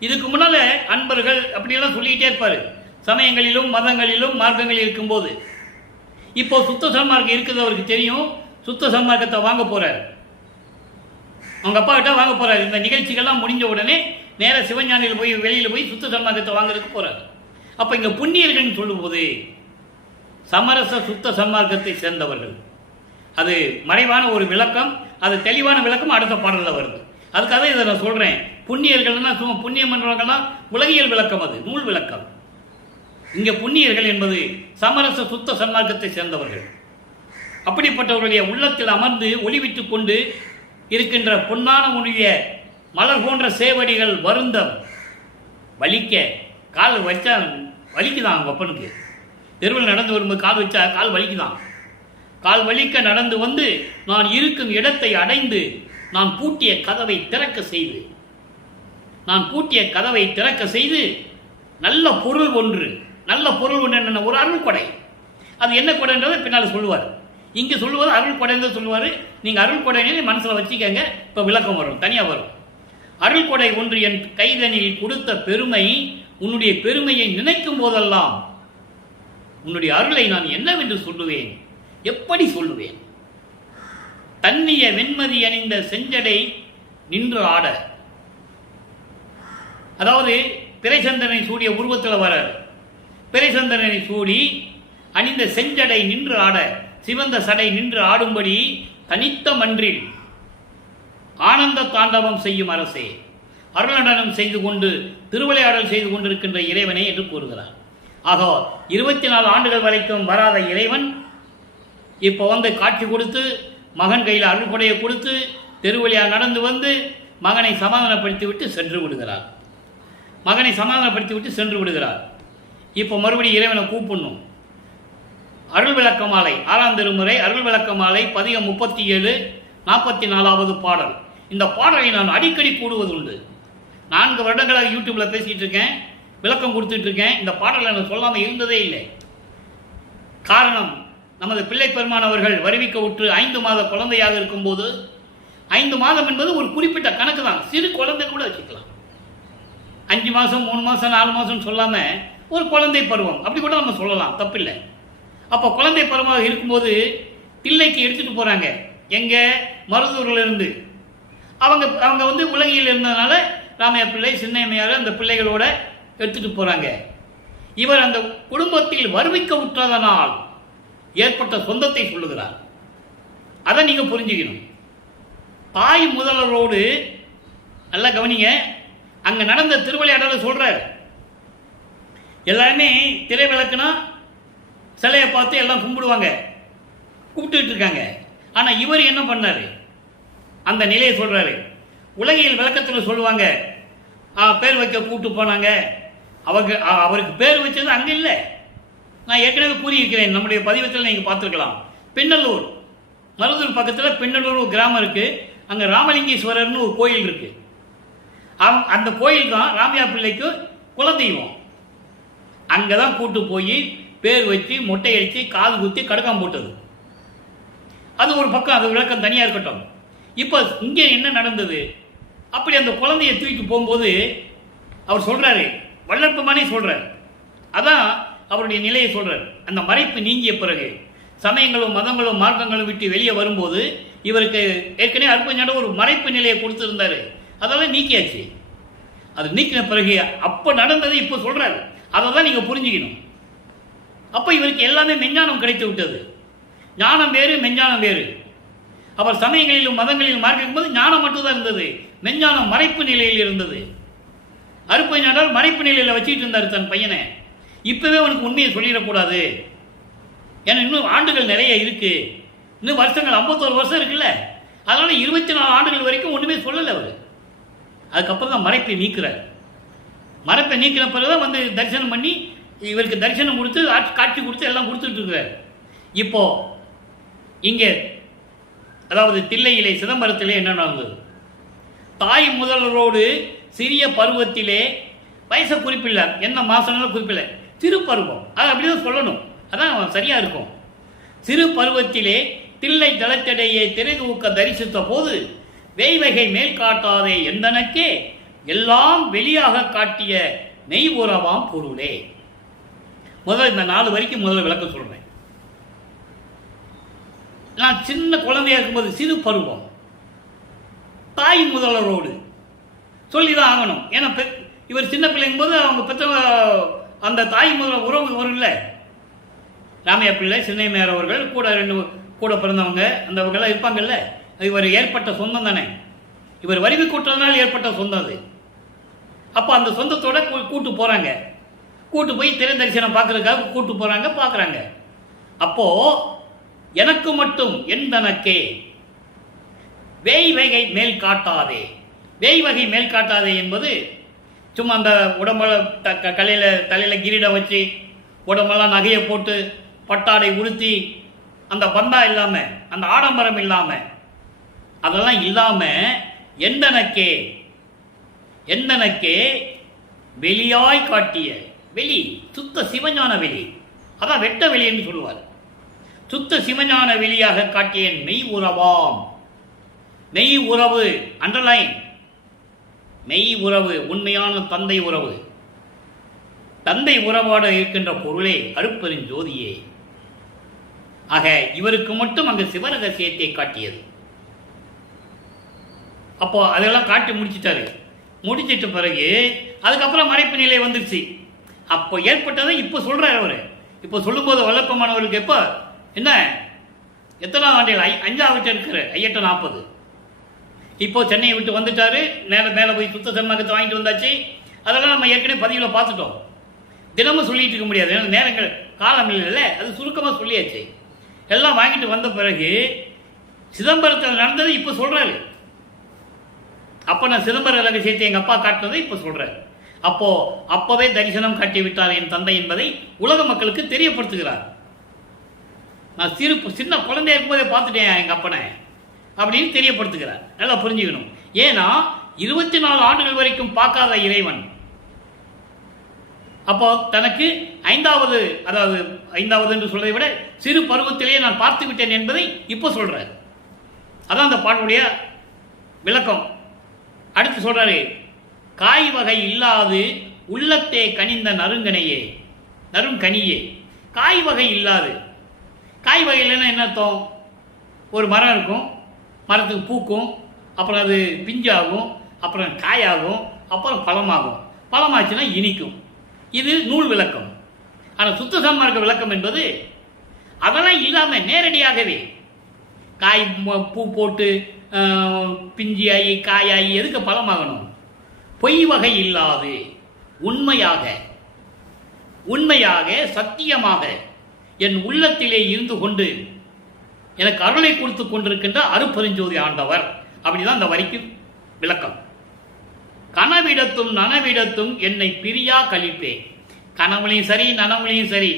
இதுக்கு முன்னால அன்பர்கள் அப்படியெல்லாம் சொல்லிக்கிட்டே இருப்பாரு, சமயங்களிலும் மதங்களிலும் மார்க்கங்களில் இருக்கும்போது. இப்போ சுத்த சன்மார்க்கம் இருக்கிறது அவருக்கு தெரியும். சுத்த சன்மார்க்கத்தை வாங்க போறார். அவங்க அப்பா கிட்ட வாங்க போறாரு. இந்த நிகழ்ச்சிகள்லாம் முடிஞ்ச உடனே நேர சிவஞானியில் போய் வெளியில் போய் சுத்த சன்மார்க்கத்தை வாங்குறதுக்கு போறாரு. அப்ப இங்க புண்ணியர்கள் சொல்லும்போது சமரச சுத்த சன்மார்க்கத்தை சேர்ந்தவர்கள். அது மறைவான ஒரு விளக்கம். அது தெளிவான விளக்கம் அடுத்த பாடலில் வருது. அதுக்காக இதை நான் சொல்றேன். புண்ணியர்கள்னா சும்மா புண்ணியம் பண்றவங்கலாம் உலகியல் விளக்கம், அது நூல் விளக்கம். இங்க புண்ணியர்கள் என்பது சமரச சுத்த சன்மார்க்கத்தை சேர்ந்தவர்கள். அப்படிப்பட்டவர்களுடைய உள்ளத்தில் அமர்ந்து ஒளிவிட்டுக் கொண்டு இருக்கின்ற பொன்னான உடைய மலர் போன்ற சேவடிகள் வருந்தம் வலிக்க, கால் வச்சா வலிக்குதான். அவங்க அப்பனுக்கு தெருவில் நடந்து வரும்போது கால் வச்சா கால் வலிக்குதான். கால் வலிக்க நடந்து வந்து நான் இருக்கும் இடத்தை அடைந்து நான் பூட்டிய கதவை திறக்க செய்து நல்ல பொருள் ஒன்று என்ன, ஒரு அருள் கொடை. அது என்ன கொடைன்றதை பின்னால் சொல்லுவார். இங்கே சொல்லுவது அருள் கொடைன்னு சொல்லுவார். நீங்கள் அருள் கொடைன்னு மனசில் வச்சுக்கங்க. இப்போ விளக்கம் வரும், தனியாக வரும். அருள் கொடை ஒன்று என் கைதனில் கொடுத்த பெருமை, உன்னுடைய பெருமையை நினைக்கும் போதெல்லாம் உன்னுடைய அருளை நான் என்னவென்று சொல்லுவேன், எப்படி சொல்லுவேன்? தன்னிய வெண்மதி அணிந்த செஞ்சடை நின்று ஆட. அதாவது பிறைசந்தனை சூடிய உருவத்தில் வர பிறைசந்தனை சூடி அணிந்த செஞ்சடை நின்று ஆட, சிவந்த சடை நின்று ஆடும்படி தனித்த மன்றில் ஆனந்த தாண்டவம் செய்யும் அரசே, அருளடனம் செய்து கொண்டு திருவிளையாடல் செய்து கொண்டிருக்கின்ற இறைவனை என்று கூறுகிறார். ஆக 24 ஆண்டுகள் வரைக்கும் வராத இறைவன் இப்போ வந்து காட்சி கொடுத்து மகன் கையில் அருள் கொடையை கொடுத்து தெருவழியாக நடந்து வந்து மகனை சமாதானப்படுத்தி விட்டு சென்று விடுகிறார். மகனை சமாதானப்படுத்தி விட்டு சென்று விடுகிறார். இப்போ மறுபடியும் இறைவனை கூப்பிடணும். அருள் விளக்க மாலை 6ஆம் திருமுறை அருள் விளக்க மாலை பதிகம் 37 44வது பாடல். இந்த பாடலை நான் அடிக்கடி கூடுவதுண்டு. 4 வருடங்களாக யூடியூப்பில் பேசிகிட்டு இருக்கேன், விளக்கம் கொடுத்துட்டு இருக்கேன். இந்த பாடலை நான் சொல்லாமல் இருந்ததே இல்லை. காரணம், நமது பிள்ளை பெருமான் அவர்கள் வருவிக்க உற்று 5 மாத குழந்தையாக இருக்கும்போது, 5 மாதம் என்பது ஒரு குறிப்பிட்ட கணக்கு தான், சிறு குழந்தை கூட வச்சுக்கலாம். 5 மாதம் 3 மாதம் 4 மாதம் சொல்லாமல் ஒரு குழந்தை பருவம் அப்படி கூட நம்ம சொல்லலாம், தப்பில்லை. அப்போ குழந்தை பருவமாக இருக்கும்போது தில்லைக்கு எடுத்துகிட்டு போகிறாங்க. எங்கே? மருதூரிலிருந்து. அவங்க வந்து உலகியில் இருந்ததுனால ராமையா பிள்ளை சின்னையம்மையார் அந்த பிள்ளைகளோட எடுத்துகிட்டு போகிறாங்க. இவர் அந்த குடும்பத்தில் வருவிக்க உற்றதனால் ஏற்பட்ட சொந்தத்தை சொல்லுகிறார். அதை நீங்கள் புரிஞ்சுக்கணும். தாய் முதல்வரோடு நல்லா கவனிங்க, அங்கே நடந்த திருவிளையாடலை சொல்கிறார். எல்லாருமே திரை விளக்குனா சிலையை பார்த்து எல்லாம் கும்பிடுவாங்க, கூப்பிட்டுட்டு இருக்காங்க. ஆனால் இவர் என்ன பண்ணார்? அந்த நிலையை சொல்கிறாரு. உலகியல் விளக்கத்தில் சொல்லுவாங்க, பேர் வைக்க கூப்பிட்டு போனாங்க. அவருக்கு பேர் வச்சது அங்கே இல்லை. நான் ஏற்கனவே கூறியிருக்கிறேன், நம்முடைய பதிவத்தில் நீங்கள் பார்த்துருக்கலாம். பின்னலூர், மருதூர் பக்கத்தில் பின்னலூர் ஒரு கிராமம் இருக்குது. அங்கே ராமலிங்கேஸ்வரர்னு ஒரு கோயில் இருக்குது. அந்த கோயில் தான் ராமையா பிள்ளைக்கு குலதெய்வம். அங்கே தான் கூட்டு போய் பேர் வச்சு மொட்டை அடித்து காது குத்தி கடுக்காம போட்டது. அது ஒரு பக்கம், அது விளக்கம் தனியாக இருக்கட்டும். இப்போ இங்கே என்ன நடந்தது? அப்படி அந்த குழந்தையை தூக்கி போகும்போது அவர் சொல்கிறாரு, வள்ளற்பமானே சொல்கிறார். அதான் அவருடைய நிலையை சொல்கிறார். அந்த மறைப்பு நீங்கிய பிறகு சமயங்களும் மதங்களும் மார்க்கங்களும் விட்டு வெளியே வரும்போது இவருக்கு ஏற்கனவே அற்புதமான ஒரு மறைப்பு நிலையை கொடுத்துருந்தாரு. அதெல்லாம் நீக்கியாச்சு. அது நீக்கின பிறகு அப்போ நடந்தது இப்போ சொல்கிறாரு. அதை தான் நீங்கள் புரிஞ்சுக்கணும். அப்போ இவருக்கு எல்லாமே மெஞ்ஞானம் கிடைத்து விட்டது. ஞானம் வேறு, மெஞ்ஞானம் வேறு. அவர் சமயங்களிலும் மதங்களிலும் மார்க்கும் போது ஞானம் மட்டும்தான் இருந்தது, மெஞ்ஞானம் மறைப்பு நிலையில் இருந்தது. அருப்பையனார் மறைப்பு நிலையில் வச்சுக்கிட்டு இருந்தார் தன் பையனை. இப்போவே அவனுக்கு உண்மையை சொல்லிடக்கூடாது, ஏன்னா இன்னும் ஆண்டுகள் நிறைய இருக்கு, இன்னும் வருஷங்கள் 51 வருஷம் இருக்குல்ல. அதனால 24 ஆண்டுகள் வரைக்கும் ஒன்றுமே சொல்லலை அவர். அதுக்கப்புறம் தான் மறைப்பை நீக்கிறார். மறைப்பை நீக்கின பிறகுதான் வந்து தரிசனம் பண்ணி இவருக்கு தரிசனம் கொடுத்து காட்சி கொடுத்து எல்லாம் கொடுத்துட்டு இருக்கிறார். இப்போ இங்கே அதாவது தில்லையிலே சிதம்பரத்திலே என்ன நடந்தது? தாய் முதல்வரோடு சிறிய பருவத்திலே, வயசை குறிப்பில்லை, என்ன மாசம்னாலும் குறிப்பில்லை, சிறு பருவம், அது அப்படிதான் சொல்லணும், அதான் சரியா இருக்கும். சிறு பருவத்திலே தில்லை தளத்தடையே திரைதூக்க தரிசித்த போது வேய்வகை மேல் காட்டாதே எந்தனக்கே எல்லாம் வெளியாக காட்டிய நெய் உறவாம் பொருளே. முதல்ல இந்த 4 வரைக்கும் முதல்ல விளக்க சொல்றேன். நான் சின்ன குழந்தையா இருக்கும்போது, சிறு பருவம், தாய் முதல்வரோடு சொல்லிதான் ஆகணும். ஏன்னா இவர் சின்ன பிள்ளைங்கும் போது அவங்க பெற்ற அந்த தாய் முதல்வர் உறவு வரும் இல்லை. ராமையா பிள்ளை, சின்னையம்மையார் அவர்கள் கூட 2 கூட பிறந்தவங்க அந்தவங்கெல்லாம் இருப்பாங்கல்ல. இவர் ஏற்பட்ட சொந்தம் தானே, இவர் வருவி கூட்டுறதுனால ஏற்பட்ட சொந்தம் அது. அப்போ அந்த சொந்தத்தோட கூட்டு போகிறாங்க, கூட்டு போய் திரை தரிசனம் பார்க்கறதுக்காக கூட்டு போகிறாங்க, பார்க்குறாங்க. அப்போ எனக்கு மட்டும் என் தனக்கே வேய் வகை மேல் காட்டாதே. வேய் வகை மேல் காட்டாதே என்பது சும்மா அந்த உடம்புல தலையில் கிரீடம் வச்சு உடம்பெல்லாம் நகையை போட்டு பட்டாடை உடுத்தி அந்த பந்தா இல்லாமல், அந்த ஆடம்பரம் இல்லாமல், அதெல்லாம் இல்லாமல் எந்தனக்கே எந்தனக்கே வெளியாய் காட்டிய வெளி, சுத்த சிவஞான வெளி, அதான் வெட்ட வெளின்னு சொல்லுவார். சுத்த சிவஞான வெளியாக காட்டிய மெய் உறவாம். மெய் உறவு, அண்டர்லைன், மெய் உறவு, உண்மையான தந்தை உறவு, தந்தை உறவாட இருக்கின்ற பொருளே அருட்பெருஞ்சோதியே. ஆக இவருக்கு மட்டும் அங்கு சிவரகசியத்தை காட்டியது. அப்போ அதெல்லாம் காட்டி முடிச்சிட்டாரு. முடிச்சிட்ட பிறகு அதுக்கப்புறம் மறைப்பு நிலை வந்துருச்சு. அப்போ ஏற்பட்டதை இப்போ சொல்றாரு அவரு. இப்போ சொல்லும்போது வல்லப்பமானவருக்கு எப்போ என்ன எத்தனாம் ஆண்டில் 5ஆவது இருக்கிற 840. இப்போ சென்னையை விட்டு வந்துட்டாரு. மேலே போய் சுத்த சன்மார்க்கத்தை வாங்கிட்டு வந்தாச்சு. அதெல்லாம் நம்ம ஏற்கனவே பதிவில் பார்த்துட்டோம். தினமும் சொல்லிட்டு இருக்க முடியாது, ஏன்னா நேரங்கள் காலம் இல்லை. அது சுருக்கமாக சொல்லியாச்சு. எல்லாம் வாங்கிட்டு வந்த பிறகு சிதம்பரத்தில் நடந்தது இப்போ சொல்றாரு. அப்போ நான் சிதம்பர ரகசியத்தை எங்கள் அப்பா காட்டினதை இப்போ சொல்றாரு. அப்போவே தரிசனம் காட்டி விட்டார் என் தந்தை என்பதை உலக மக்களுக்கு தெரியப்படுத்துகிறார். நான் சின்ன குழந்தைய இருக்கும்போதே பார்த்துட்டேன் எங்கள் அப்பனை அப்படின்னு தெரியப்படுத்துகிறார். நல்லா புரிஞ்சுக்கணும். ஏன்னா 24 ஆண்டுகள் வரைக்கும் பார்க்காத இறைவன் அப்போ தனக்கு 5வது, அதாவது 5வது என்று சொல்வதை விட சிறு பருவத்திலேயே நான் பார்த்து விட்டேன் என்பதை இப்போ சொல்றாரு. அதான் அந்த பாடலுடைய விளக்கம். அடுத்து சொல்றாரு, காய் வகை இல்லாது உள்ளத்தே கனிந்த நறுங்கனியே. காய் வகை இல்லாது, காய் வகை இல்லைன்னா என்ன அர்த்தம்? ஒரு மரம் இருக்கும், மரத்துக்கு பூக்கும், அப்புறம் அது பிஞ்சாகும், அப்புறம் காயாகும், அப்புறம் பழமாகும். பழமாச்சுன்னா இனிக்கும். இது நூல் விளக்கம். ஆனால் சுத்த சன்மார்க்க விளக்கம் என்பது அதெல்லாம் இல்லாமல் நேரடியாகவே காய் பூ போட்டு பிஞ்சியாகி காயாகி எதுக்கு பழமாகணும்? பொய் வகை இல்லாது உண்மையாக சத்தியமாக என் உள்ளத்திலே இருந்து கொண்டு எனக்கு அருளை கொடுத்து கொண்டிருக்கின்ற அருட்பெருஞ்சோதி ஆண்டவர். அப்படிதான் அந்த வரிக்கு விளக்கம். கனவிடத்தும் நனவிடத்தும் என்னை பிரியா கழிப்பே. கனவுலையும் சரி நனவுலையும் சரி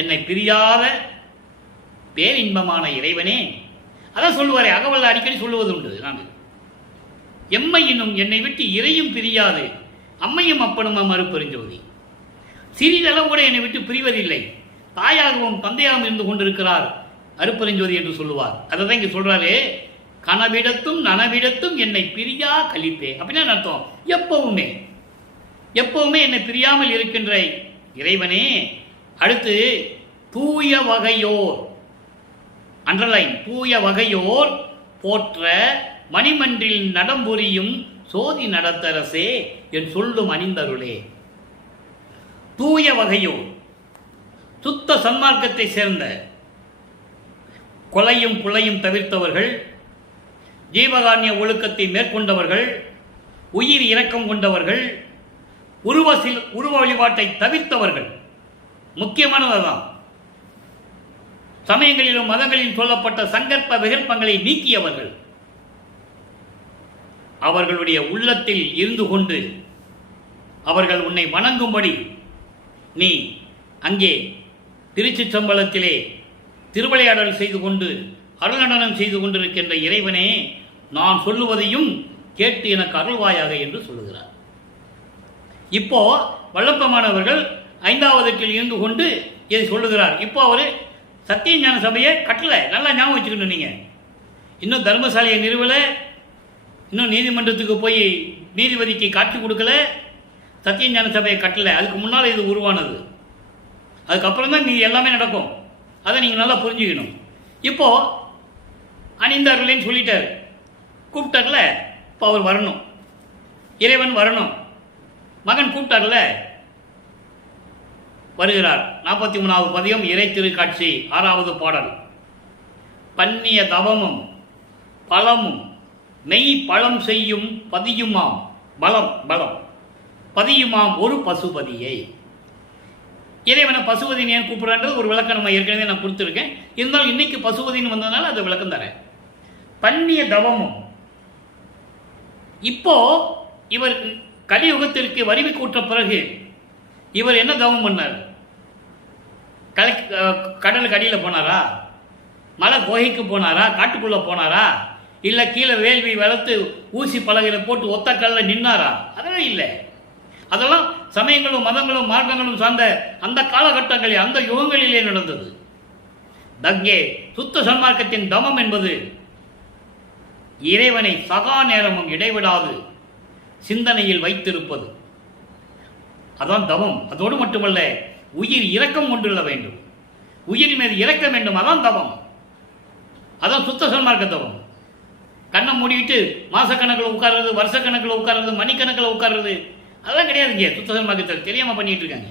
என்னை பிரியாத பேரின்பமான இறைவனே. அதான் சொல்லுவாரே, அகவல்ல அடிக்கடி சொல்லுவது உண்டு. நான் எம்மையினும் என்னை விட்டு இறையும் பிரியாது அம்மையும் அப்பனும் அருட்பெருஞ்சோதி. சிறிதளவு கூட என்னை விட்டு பிரிவதில்லை. தாயாகவும் தந்தையாகவும் இருந்து கொண்டிருக்கிறார் அருட்பெருஞ்சோதி என்று சொல்லுவார். அதை தான் இங்கே சொல்றாரு, கனவிடத்தும் நனவிடத்தும் என்னை பிரியா கழிப்பே. அப்படின்னா அர்த்தம் எப்பவுமே என்னை பிரியாமல் இருக்கின்ற இறைவனே. அடுத்து தூய வகையோர், அண்டர்லைன், தூய வகையோர் போற்ற மணிமன்றில் நடம்புரியும் சோதி நடத்தரசே என் சொல்லும் அணிந்தருளே. தூய வகையோர், சுத்த சன்மார்க்கத்தை சேர்ந்த, கொலையும் புலையும் தவிர்த்தவர்கள், ஜீவகாருண்ய ஒழுக்கத்தை மேற்கொண்டவர்கள், உயிர் இரக்கம் கொண்டவர்கள், உருவ வழிபாட்டை தவிர்த்தவர்கள். முக்கியமானதுதான். சமயங்களிலும் மதங்களிலும் சொல்லப்பட்ட சங்கற்ப விகற்பங்களை நீக்கியவர்கள். அவர்களுடைய உள்ளத்தில் இருந்து கொண்டு அவர்கள் உன்னை வணங்கும்படி நீ அங்கே திருச்சிற்றம்பலத்திலே திருவிளையாடல் செய்து கொண்டு அருள்நடனம் செய்து கொண்டிருக்கின்ற இறைவனே, நான் சொல்லுவதையும் கேட்டு எனக்கு அருள்வாயாக என்று சொல்லுகிறார். இப்போ வல்லப்பமானவர்கள் 5ஆவதுக்கில் இருந்து கொண்டு இதை சொல்லுகிறார். இப்போ அவர் சத்திய ஞான சபையை கட்டல. நல்லா ஞாபகம் வச்சுக்கணும். நீங்க இன்னும் தர்மசாலையை நிறுவல, இன்னும் நீதிமன்றத்துக்கு போய் நீதிபதிக்கு காட்சி கொடுக்கல, சத்திய ஞான சபையை கட்டல. அதுக்கு முன்னால் இது உருவானது. அதுக்கப்புறம் தான் நீங்க எல்லாமே நடக்கும். அதை நீங்க நல்லா புரிஞ்சுக்கணும். இப்போ அணிந்தார்களேன்னு சொல்லிட்டாரு, கூப்பிட்டார்ல. இப்போ அவர் வரணும், இறைவன் வரணும். மகன் கூப்பிட்டார்ல, வருகிறார். 43வது பதியம் இறை திருக்காட்சி 6வது பாடல். பன்னிய தவமும் பழமும் மெய் பழம் செய்யும் பதியுமாம் பலம் பதியுமாம் ஒரு பசுபதியை. இறைவனை பசுபதினு ஏன் கூப்பிடுறது ஒரு விளக்கம் நம்ம ஏற்கனவே நான் கொடுத்துருக்கேன். இருந்தாலும் இன்னைக்கு பசுபதினு வந்ததுனால அதை விளக்கம் தரேன். பன்னிய தவமும், இப்போ இவர் கலியுகத்திற்கு வரிவு கூட்ட பிறகு இவர் என்ன தவம் பண்ணார்? கடலுக்கு அடியில் போனாரா? மலை குகைக்கு போனாரா? காட்டுக்குள்ள போனாரா? இல்லை கீழே வேள்வி வளர்த்து ஊசி பலகையில் போட்டு ஒத்த கல்ல நின்னாரா? அதெல்லாம் இல்லை. அதெல்லாம் சமயங்களும் மதங்களும் மார்க்கங்களும் சார்ந்த அந்த காலகட்டங்களில் அந்த யுகங்களிலே நடந்தது. தங்கே சுத்த சன்மார்க்கத்தின் தமம் என்பது இறைவனை சகா நேரமும் இடைவிடாது சிந்தனையில் வைத்திருப்பது, அதான் தவம். அதோடு மட்டுமல்ல, உயிர் இரக்கம் கொண்டுள்ள வேண்டும், உயிர் மீது இறக்க வேண்டும், அதான் தவம். அதான் சுத்த சன்மார்க்க தவம். கண்ணை மூடிவிட்டு மாசக்கணக்கில் உட்கார்றது, வருஷக்கணக்கில் உட்கார்றது, மணிக்கணக்கில் உட்கார்றது, அதெல்லாம் கிடையாதுங்க. சுத்த சன்மார்க்கத்தில் தெரியாமல் பண்ணிட்டு இருக்காங்க.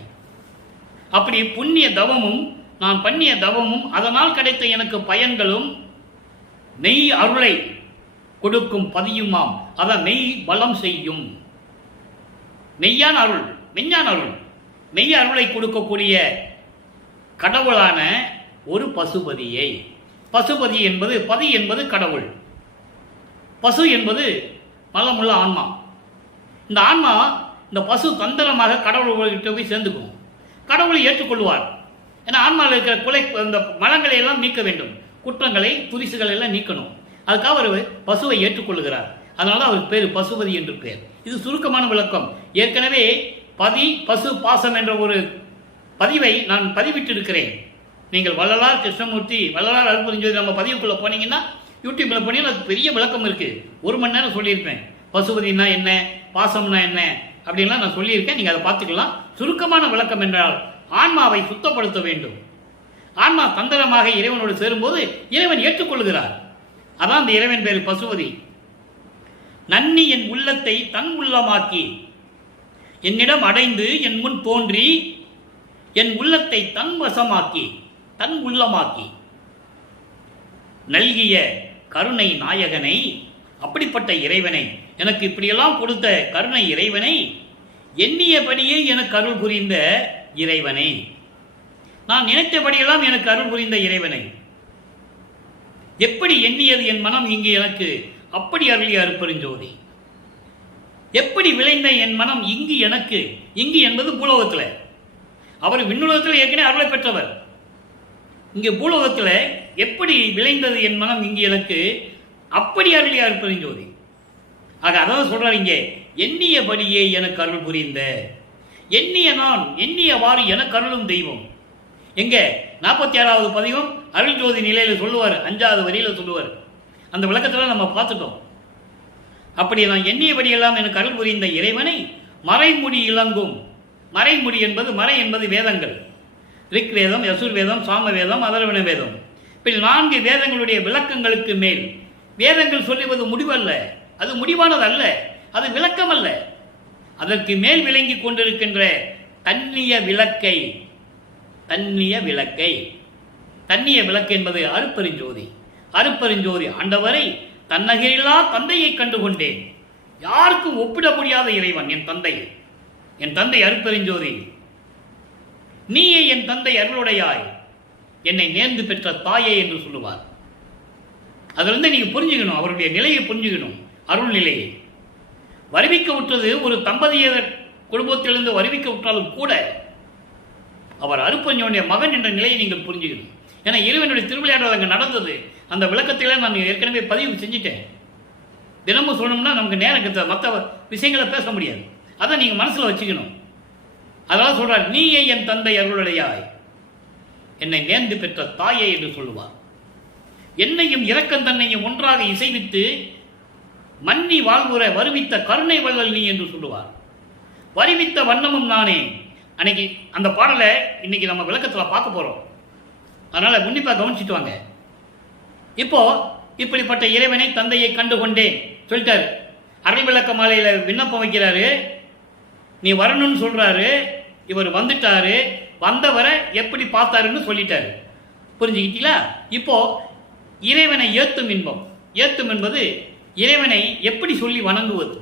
அப்படி புண்ணிய தவமும் நான் பண்ணிய தவமும் அதனால் கிடைத்த எனக்கு பயன்களும் மெய் அருளை கொடுக்கும் பதியுமாம். அதான் மெய் பலம் செய்யும். மெய்யான அருள், மெய்ஞான அருள், மெய் அருளை கொடுக்கக்கூடிய கடவுளான ஒரு பசுபதியை, பசுபதி என்பது, பதி என்பது கடவுள், பசு என்பது மலமுள்ள ஆன்மா. இந்த ஆன்மா, இந்த பசு தந்திரமாக கடவுள்கிட்ட போய் சேர்ந்துக்கும். கடவுளை ஏற்றுக்கொள்வார். ஏன்னா ஆன்மாவில் இருக்கிற குலை, இந்த மலங்களை எல்லாம் நீக்க வேண்டும், குற்றங்களை துரிசுகளை எல்லாம் நீக்கணும். அதுக்காக அவர் பசுவை ஏற்றுக்கொள்கிறார். அதனால அவருக்கு பேர் பசுபதி என்று பேர். இது சுருக்கமான விளக்கம். ஏற்கனவே பதி பசு பாசம் என்ற ஒரு பதிவை நான் பதிவிட்டு இருக்கிறேன். நீங்கள் வள்ளலார் கிருஷ்ணமூர்த்தி, வள்ளலார் அருள்பெருஞ்சோதி நம்ம பதிவுக்குள்ள போனீங்கன்னா, யூடியூப்ல போனீங்கன்னா அது பெரிய விளக்கம் இருக்கு. 1 மணி நேரம் சொல்லியிருப்பேன். பசுபதினா என்ன, பாசம்னா என்ன அப்படின்லாம் நான் சொல்லியிருக்கேன். நீங்கள் அதை பார்த்துக்கலாம். சுருக்கமான விளக்கம் என்றால், ஆன்மாவை சுத்தப்படுத்த வேண்டும். ஆன்மா தந்திரமாக இறைவனோடு சேரும்போது இறைவன் ஏற்றுக்கொள்கிறார். அதான் அந்த இறைவன் பேர் பசுபதி. நன்னி என் உள்ளத்தை தன் உள்ளமாக்கி, என்னிடம் அடைந்து என் முன் தோன்றி என் உள்ளத்தை தன் வசமாக்கி, தன் உள்ளமாக்கி நல்கிய கருணை நாயகனை, அப்படிப்பட்ட இறைவனை, எனக்கு இப்படியெல்லாம் கொடுத்த கருணை இறைவனை, எண்ணியபடியே எனக்கு அருள் புரிந்த இறைவனை, நான் நினைத்தபடியெல்லாம் எனக்கு அருள் புரிந்த இறைவனை, எப்படி எண்ணியது என் மனம் இங்கு எனக்கு அப்படி அருளிய அருட்பெருஞ்சோதி, எப்படி விளைந்த என் மனம் இங்கு எனக்கு, இங்கு என்பது பூலோகத்தில், அவர் விண்ணுலகத்தில் ஏற்கனவே அருளை பெற்றவர். இங்கே பூலோகத்தில் எப்படி விளைந்தது என் மனம் இங்கு எனக்கு அப்படி அருளிய அருட்பெருஞ்சோதி. ஆக அதான் சொல்றாரு இங்கே, எண்ணியபடியே எனக்கு அருள் புரிந்த, எண்ணிய நான் எண்ணியவாறு எனக்கு அருளும் தெய்வம். எங்க 46வது பதிகம் அருள்ஜோதி நிலையில சொல்லுவார், 5வது வரியில சொல்லுவார். அந்த விளக்கத்தில் நம்ம பார்த்துட்டோம். அப்படி நான் எண்ணியபடியெல்லாம் எனக்கு அருள் புரிந்த இறைவனை மறைமுடி இளங்கும். மறைமுடி என்பது, மறை என்பது வேதங்கள், ரிக் வேதம், யசுர் வேதம், சாம வேதம், அதர்வண வேதம். இப்படி 4 வேதங்களுடைய விளக்கங்களுக்கு மேல், வேதங்கள் சொல்லுவது முடிவல்ல, அது முடிவானது அல்ல, அது விளக்கம் அல்ல, அதற்கு மேல் விளங்கி கொண்டிருக்கின்ற தன்னிய விளக்கை, தன்னிய விளக்கை, தன்னிய விளக்கு என்பது அருட்பெருஞ்சோதி. அருட்பெருஞ்சோதி ஆண்டவரை தன்னகிரில்லா தந்தையை கண்டுகொண்டேன். யாருக்கும் ஒப்பிட முடியாத இறைவன் என் தந்தை, என் தந்தை அருட்பெருஞ்சோதி. நீயே என் தந்தை அருளுடையாய், என்னை நேர்ந்து பெற்ற தாயே என்று சொல்லுவார். அதிலிருந்து நீங்க புரிஞ்சுக்கணும், அவருடைய நிலையை புரிஞ்சுக்கணும், அருள் நிலையை. வருவிக்க விட்டது ஒரு தம்பதியர் குடும்பத்திலிருந்து வருவிக்க விட்டாலும் கூட அவர் அருட்பெருஞ்சோதியுடைய மகன் என்ற நிலையை நீங்கள் புரிஞ்சுக்கணும். ஏன்னா இறைவனுடைய திருவிளையாடல் அங்கே நடந்தது. அந்த விளக்கத்திலே நான் ஏற்கனவே பதிவு செஞ்சுட்டேன். தினமும் சொல்லணும்னா நமக்கு நேரம் மற்ற விஷயங்களை பேச முடியாது. அதை நீங்க மனசுல வச்சுக்கணும். அதாவது சொல்றார், நீயே என் தந்தை அருளுடையாய், என்னை நேர்ந்து பெற்ற தாயே என்று சொல்லுவார். என்னையும் இரக்கம் தன்னையும் ஒன்றாக இசைவித்து மன்னி வாழ்வுற வருவித்த கருணை வள்ளல் நீ என்று சொல்லுவார். வருவித்த வண்ணமும் நானே. அன்னைக்கு அந்த பாடலை இன்னைக்கு நம்ம விளக்கத்தில் பார்க்க போறோம். அதனால உன்னிப்பா கவனிச்சுட்டு வாங்க. இப்போ இப்படிப்பட்ட இறைவனை தந்தையை கண்டுகொண்டேன் சொல்லிட்டாரு. அரை விளக்க மாலையில விண்ணப்பம் வைக்கிறாரு, நீ வரணும்னு சொல்றாரு. இவர் வந்துட்டாரு, வந்தவரை எப்படி பார்த்தாருன்னு சொல்லிட்டாரு. புரிஞ்சுக்கிட்டீங்களா? இப்போ இறைவனை ஏத்தும் இன்பம். ஏத்தும் என்பது இறைவனை எப்படி சொல்லி வணங்குவது,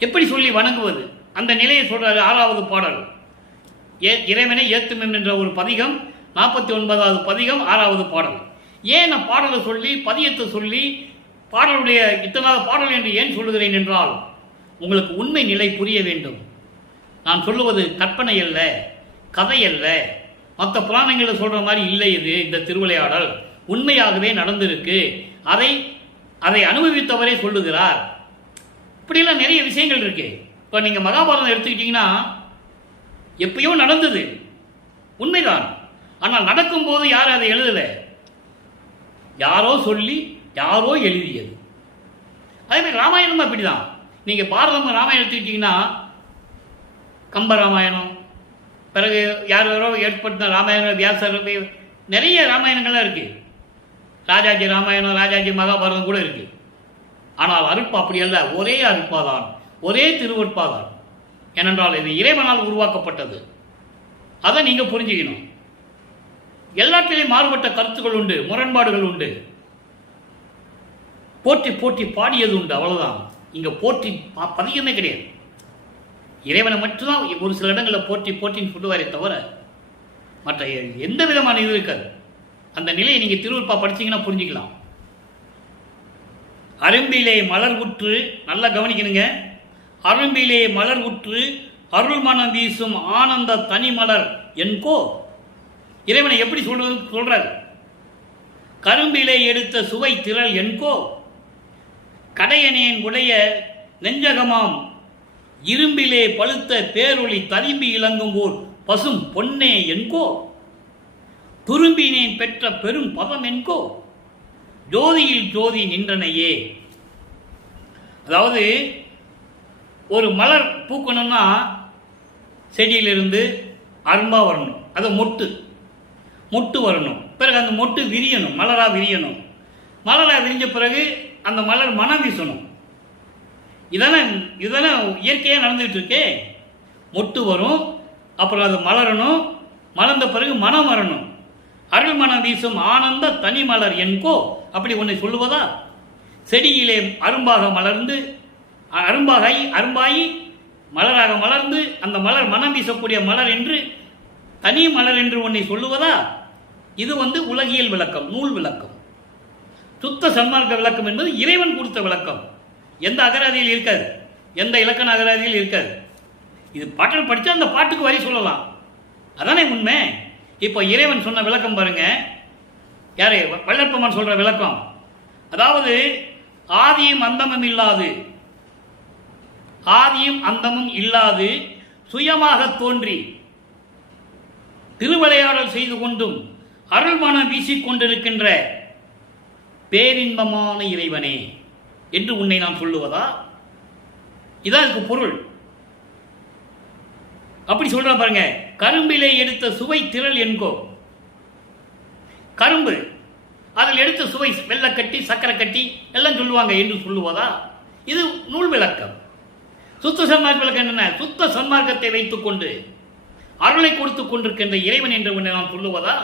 எப்படி சொல்லி வணங்குவது, அந்த நிலையை சொல்றாரு. 6வது பாடல் இறைவனை ஏத்தும் என்ற ஒரு பதிகம், 49வது பதிகம், 6வது பாடல். ஏன் நான் பாடலை சொல்லி பதியத்தை சொல்லி பாடலுடைய இத்தனாவது பாடல் என்று ஏன் சொல்லுகிறேன் என்றால், உங்களுக்கு உண்மை நிலை புரிய வேண்டும். நான் சொல்லுவது கற்பனை அல்ல, கதை அல்ல, மற்ற புராணங்களை சொல்ற மாதிரி இல்லை. இது இந்த திருவிளையாடல் உண்மையாகவே நடந்திருக்கு. அதை அனுபவித்தவரே சொல்லுகிறார். இப்படியெல்லாம் நிறைய விஷயங்கள் இருக்கு. இப்போ நீங்க மகாபாரதம் எடுத்துக்கிட்டீங்கன்னா, எப்பயோ நடந்தது உண்மைதான். ஆனால் நடக்கும்போது யாரும் அதை எழுதல, யாரோ சொல்லி யாரோ எழுதியது. அதே மாதிரி ராமாயணமும் அப்படிதான். நீங்கள் பாரதம் ராமாயணம் எடுத்துக்கிட்டிங்கன்னா கம்ப ராமாயணம், பிறகு யார் யாரோ ஏற்படுத்தின ராமாயணம், வியாசர், நிறைய ராமாயணங்கள்லாம் இருக்குது. ராஜாஜி ராமாயணம், ராஜாஜி மகாபாரதம் கூட இருக்குது. ஆனால் அருட்பா அப்படி அல்ல, ஒரே அருட்பாதான், ஒரே திருவருட்பாதான். ஏனென்றால் இது இறைவனால் உருவாக்கப்பட்டது. அதை நீங்கள் புரிஞ்சுக்கணும். எல்லாத்திலையும் மாறுபட்ட கருத்துக்கள் உண்டு, முரண்பாடுகள் உண்டு. போற்றி போற்றி பாடியது உண்டு, அவ்வளவுதான். இங்கே போற்றி பதிகமே கிடையாது. இறைவனை மட்டும்தான் ஒரு சில இடங்களில் போற்றி போற்றின்னு சொல்லுவாரே தவிர மற்ற எந்த விதமான இது இருக்காது. அந்த நிலையை நீங்கள் திருவருட்பா படிச்சீங்கன்னா புரிஞ்சுக்கலாம். அரும்பிலே மலர் உற்று, நல்லா கவனிக்கணுங்க, அரும்பிலே மலர் உற்று அருள் மனம் வீசும் ஆனந்த தனி மலர் என்கோ. இறைவனை எப்படி சொல்றாரு? கரும்பிலே எடுத்த சுவை திரள் என்கோ, கடையனேன் உடைய நெஞ்சகமாம் இரும்பிலே பழுத்த பேரொளி ததும்பி இலங்கும் ஓர் பசும் பொன்னே என்கோ, துரும்பினேன் பெற்ற பெரும் பதம் என்கோ, ஜோதியில் ஜோதி நின்றனையே. அதாவது ஒரு மலர் பூக்கணும்னா செடியிலிருந்து அரும்பா வரணும், அது மொட்டு வரணும், பிறகு அந்த மொட்டு விரியணும், மலராக விரியணும். மலராக விரிஞ்ச பிறகு அந்த மலர் மனம் வீசணும். இதெல்லாம் இயற்கையாக நடந்துகிட்டு இருக்கே. மொட்டு வரும், அப்புறம் அது மலரணும், மலர்ந்த பிறகு மனம் வரணும். அருள் மனம் வீசும் ஆனந்த தனி மலர் என்கோ, அப்படி ஒன்றை சொல்லுவதா? செடியிலே அரும்பாக மலர்ந்து அரும்பாகி மலராக மலர்ந்து அந்த மலர் மனம் வீசக்கூடிய மலர் என்று தனி மலர் என்று ஒன்றை சொல்லுவதா? இது உலகியல் விளக்கம், நூல் விளக்கம். சுத்த சன்மார்க்க விளக்கம் என்பது இறைவன் கொடுத்த விளக்கம். எந்த அகராதியில் இருக்காது, எந்த இலக்கண அகராதியில் இருக்காது. இது பாட்டில் படித்தா அந்த பாட்டுக்கு வரி சொல்லலாம், அதானே உண்மை. இப்போ இறைவன் சொன்ன விளக்கம் பாருங்க, யாரு வள்ளற்பெருமான் சொல்ற விளக்கம். அதாவது ஆதியும் அந்தமும் இல்லாது சுயமாக தோன்றி திருவிளையாடல் செய்து கொண்டும் அருள்மனம் வீசிக்கொண்டிருக்கின்ற பேரின்பமான இறைவனே என்று உன்னை நான் சொல்லுவதா? இதான் இதுக்கு பொருள். அப்படி சொல்ற பாருங்க, கரும்பிலே எடுத்த சுவை திரள் என்கோ. கரும்பு, அதில் எடுத்த சுவை, வெள்ளக்கட்டி சக்கரை கட்டி எல்லாம் சொல்லுவாங்க என்று சொல்லுவதா? இது நூல் விளக்கம். சுத்த சன்மார்க்க விளக்கம் என்ன? சுத்த சன்மார்க்கத்தை வைத்துக் கொண்டு அருளை கொடுத்துக் கொண்டிருக்கின்ற இறைவன் என்று உன்னை நான் சொல்லுவதா?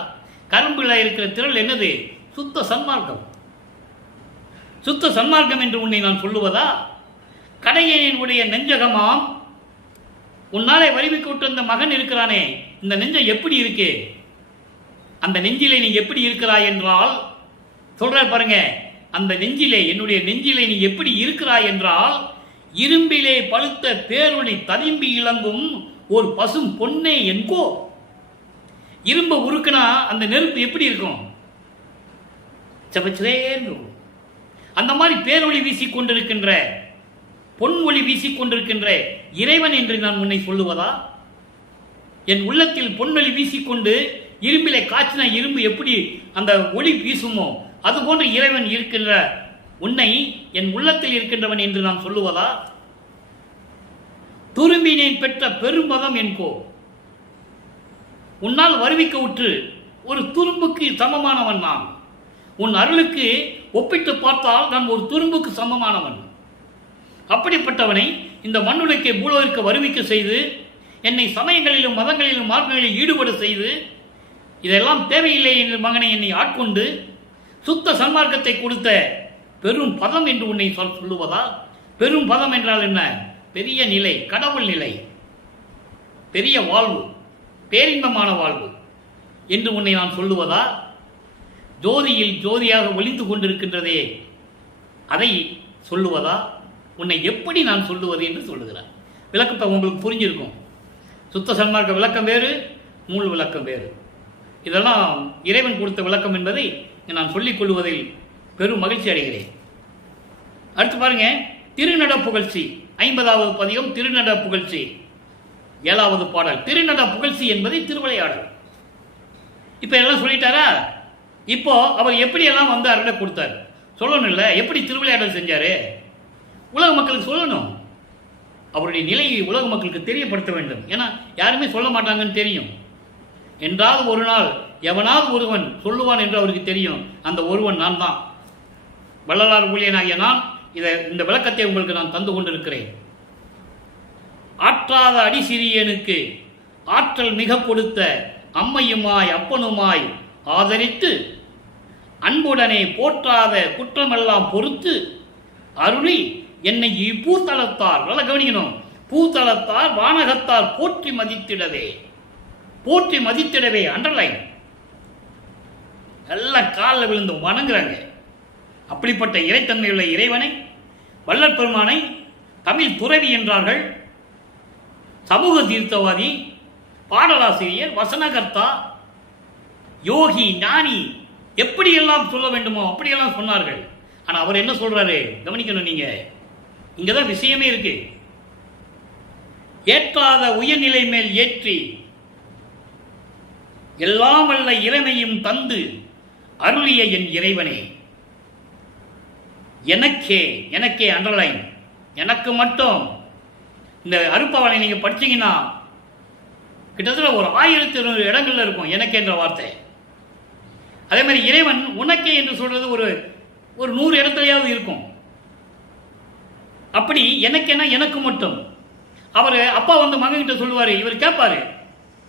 கரும்பில் இருக்கிற திரள் என்னது? சுத்த சன்மார்க்கம். சுத்த சன்மார்க்கம் என்று உன்னை நான் சொல்லுவதா? கடையனுடைய நெஞ்சகமாம், உன்னாலே வருவிக்கு விட்டு இந்த மகன் இருக்கிறானே, இந்த நெஞ்சம் எப்படி இருக்கு? அந்த நெஞ்சிலே நீ எப்படி இருக்கிறாய் என்றால் சொல்றார் பாருங்க, அந்த நெஞ்சிலே, என்னுடைய நெஞ்சிலே நீ எப்படி இருக்கிறாய் என்றால் இரும்பிலே பழுத்த பேரொளி ததும்பி இலங்கும் ஒரு பசும் பொன்னே என்கோ. இரும்பு உருக்குனா அந்த நெருப்பு எப்படி இருக்கும்? செவச்சேன்னு. அந்த மாதிரி பேரொளி வீசிக்கொண்டிருக்கின்ற, பொன் ஒளி வீசிக்கொண்டிருக்கின்ற இறைவன் என்று நான் உன்னை சொல்லுவதா? என் உள்ளத்தில் பொன்னொளி வீசிக்கொண்டு இரும்பிலே காய்ச்சின இரும்பு எப்படி அந்த ஒளி வீசுமோ அதுபோன்று இறைவன் இருக்கின்ற உன்னை என் உள்ளத்தில் இருக்கின்றவன் என்று நான் சொல்லுவதா? துரும்பினேன் பெற்ற பெரும்பதம் என்கோ. உன்னால் வருவிக்க உற்று ஒரு துரும்புக்கு சமமானவன் நான். உன் அருளுக்கு ஒப்பிட்டு பார்த்தால் நான் ஒரு துரும்புக்கு சமமானவன். அப்படிப்பட்டவனை இந்த மண்ணுலகை பூலோகிற்கு வருவிக்க செய்து என்னை சமயங்களிலும் மதங்களிலும் மார்க்கங்களிலும் ஈடுபட செய்து இதெல்லாம் தேவையில்லை என்று மகனை என்னை ஆட்கொண்டு சுத்த சன்மார்க்கத்தை கொடுத்த பெரும் பதம் என்று உன்னை சொல்லுவதா? பெரும் பதம் என்றால் என்ன? பெரிய நிலை, கடவுள் நிலை, பெரிய வாழ்வு, பேரின்பமான வாழ்வு என்று உன்னை நான் சொல்லுவதா? ஜோதியில் ஜோதியாக ஒளிந்து கொண்டிருக்கின்றதே அதை சொல்லுவதா? உன்னை எப்படி நான் சொல்லுவது என்று சொல்லுகிறார். விளக்கத்தை உங்களுக்கு புரிஞ்சிருக்கும். சுத்த சன்மார்க்க விளக்கம் வேறு, நூல் விளக்கம் வேறு. இதெல்லாம் இறைவன் கொடுத்த விளக்கம் என்பதை நான் சொல்லிக் கொள்வதில் பெரும் மகிழ்ச்சி அடைகிறேன். அடுத்து பாருங்க, திருநட புகழ்ச்சி 50வது பதிகம், திருநட புகழ்ச்சி 7வது பாடல். திருநட புகழ்ச்சி என்பதை திருவிளையாடல். இப்ப எல்லாம் சொல்லிட்டாரா? இப்போ அவர் எப்படி எல்லாம் அருளை கொடுத்தார் சொல்லணும் இல்ல? எப்படி திருவிளையாடல் செஞ்சாரு உலக மக்களுக்கு சொல்லணும். அவருடைய நிலையை உலக மக்களுக்கு தெரியப்படுத்த வேண்டும். ஏன்னா யாருமே சொல்ல மாட்டாங்கன்னு தெரியும். என்றாவது ஒரு நாள் எவனாவது ஒருவன் சொல்லுவான் என்று அவருக்கு தெரியும். அந்த ஒருவன் நான் தான். வள்ளலார் ஊழியனாகிய நான் இந்த விளக்கத்தை உங்களுக்கு நான் தந்து கொண்டிருக்கிறேன். ஆற்றாத அடிசிறியனுக்கு ஆற்றல் மிக கொடுத்த அம்மையுமாய் அப்பனுமாய் ஆதரித்து அன்புடனே போற்றாத குற்றமெல்லாம் பொறுத்து அருளி என்னை இப்பூத்தளத்தார், நல்ல கவனிக்கணும், பூத்தளத்தார் வானகத்தார் போற்றி மதித்திடவே அண்டர்லைன் எல்லாம் காலில் விழுந்து வணங்குறாங்க. அப்படிப்பட்ட இறைத்தன்மையுள்ள இறைவனை, வள்ளற் பெருமானை தமிழ் துறவி என்றார்கள். சமூக தீர்த்தவாதி, பாடலாசிரியர், வசனகர்த்தா, யோகி, ஞானி, எப்படியெல்லாம் சொல்ல வேண்டுமோ அப்படியெல்லாம் சொன்னார்கள். ஆனால் அவர் என்ன சொல்றாரு கவனிக்கணும். நீங்க இங்கதான் விஷயமே இருக்கு. ஏற்றாத உயர்நிலை மேல் ஏற்றி எல்லாம் வல்ல இறைமையும் தந்து அருளிய என் இறைவனே, எனக்கே அண்டர்லைன், எனக்கு மட்டும். இந்த அருப்பாவனை நீங்க படிச்சீங்கன்னா கிட்டத்தட்ட ஒரு 1200 இடங்கள்ல இருக்கும் எனக்கு என்ற வார்த்தை. அதே மாதிரி இறைவன் உனக்கே என்று சொல்றது ஒரு 100 இடத்துலயாவது இருக்கும். அப்படி எனக்கேனா எனக்கு மட்டும். அவர் அப்பா வந்து மகன் கிட்ட சொல்லுவாரு, இவர் கேட்பாரு,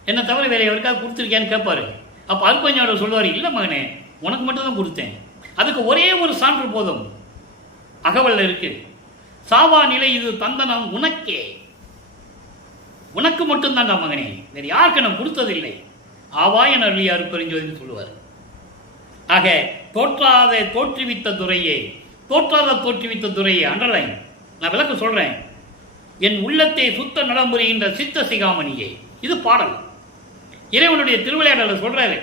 என்ன தவிர வேற எவருக்காவது கொடுத்துருக்கேன்னு கேட்பாரு. அப்ப அருப்பஞ்சாவோட சொல்லுவாரு, இல்லை மகனே உனக்கு மட்டும் தான் கொடுத்தேன். அதுக்கு ஒரே ஒரு சான்று போதும். அகவல்ல இருக்கு, சாவா நிலை இது தந்தனம் உனக்கே, உனக்கு மட்டும்தான் மகனே, வேற யாருக்கு நான் கொடுத்ததில்லை. ஆவாயன் அருளிய அருப்பெருஞ்சோதின்னு சொல்லுவார். ஆக தோற்றாத தோற்றுவித்த துறையே அண்டர்லைன். நான் விளக்க சொல்றேன். என் உள்ளத்தை சுத்த நடைமுறைகின்ற சித்த சிகாமணியே, இது பாடல். இறைவனுடைய திருவிளையாடல சொல்றாரு.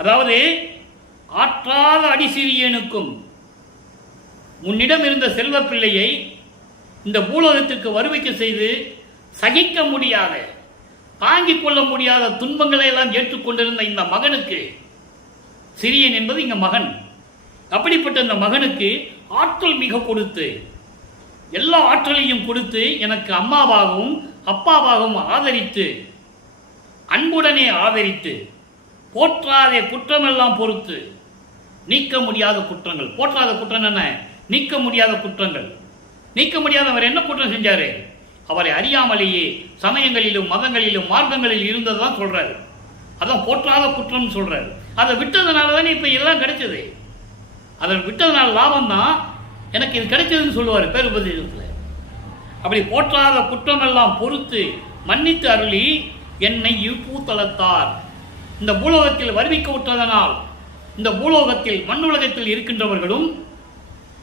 அதாவது ஆற்றாத அடிசிறியனுக்கும் உன்னிடம் இருந்த செல்வ பிள்ளையை இந்த பூலோகத்திற்கு வருவிக்க செய்து சகிக்க முடியாத, தாங்கிக் கொள்ள முடியாத துன்பங்களை எல்லாம் ஏற்றுக்கொண்டிருந்த இந்த மகனுக்கு, சிறியன் என்பது இங்க மகன், அப்படிப்பட்ட இந்த மகனுக்கு ஆற்றல் மிக கொடுத்து, எல்லா ஆற்றலையும் கொடுத்து, எனக்கு அம்மாவாகவும் அப்பாவாகவும் ஆதரித்து, அன்புடனே ஆதரித்து, போற்றாத குற்றமெல்லாம் பொறுத்து, நீக்க முடியாத குற்றங்கள். போற்றாத குற்றம் என்ன? நீக்க முடியாத குற்றங்கள். நீக்க முடியாதவர் என்ன குற்றம் செஞ்சாரு? அவரை அறியாமலேயே சமயங்களிலும் மதங்களிலும் மார்க்கங்களில் இருந்ததுதான் சொல்றாரு. அதான் போற்றாத குற்றம் சொல்றாரு. அதை விட்டதுனால தானே இப்ப எல்லாம் கிடைச்சது. அதை விட்டதுனால லாபம் தான் எனக்கு இது கிடைச்சதுன்னு சொல்லுவாரு பேருபதேசத்துல. அப்படி போற்றாத குற்றமெல்லாம் பொறுத்து மன்னித்து அருளி என்னை இப்பூத்தளத்தார், இந்த பூலோகத்தில் வருவிக்க விட்டதனால் இந்த பூலோகத்தில் மண்ணுலகத்தில் இருக்கின்றவர்களும்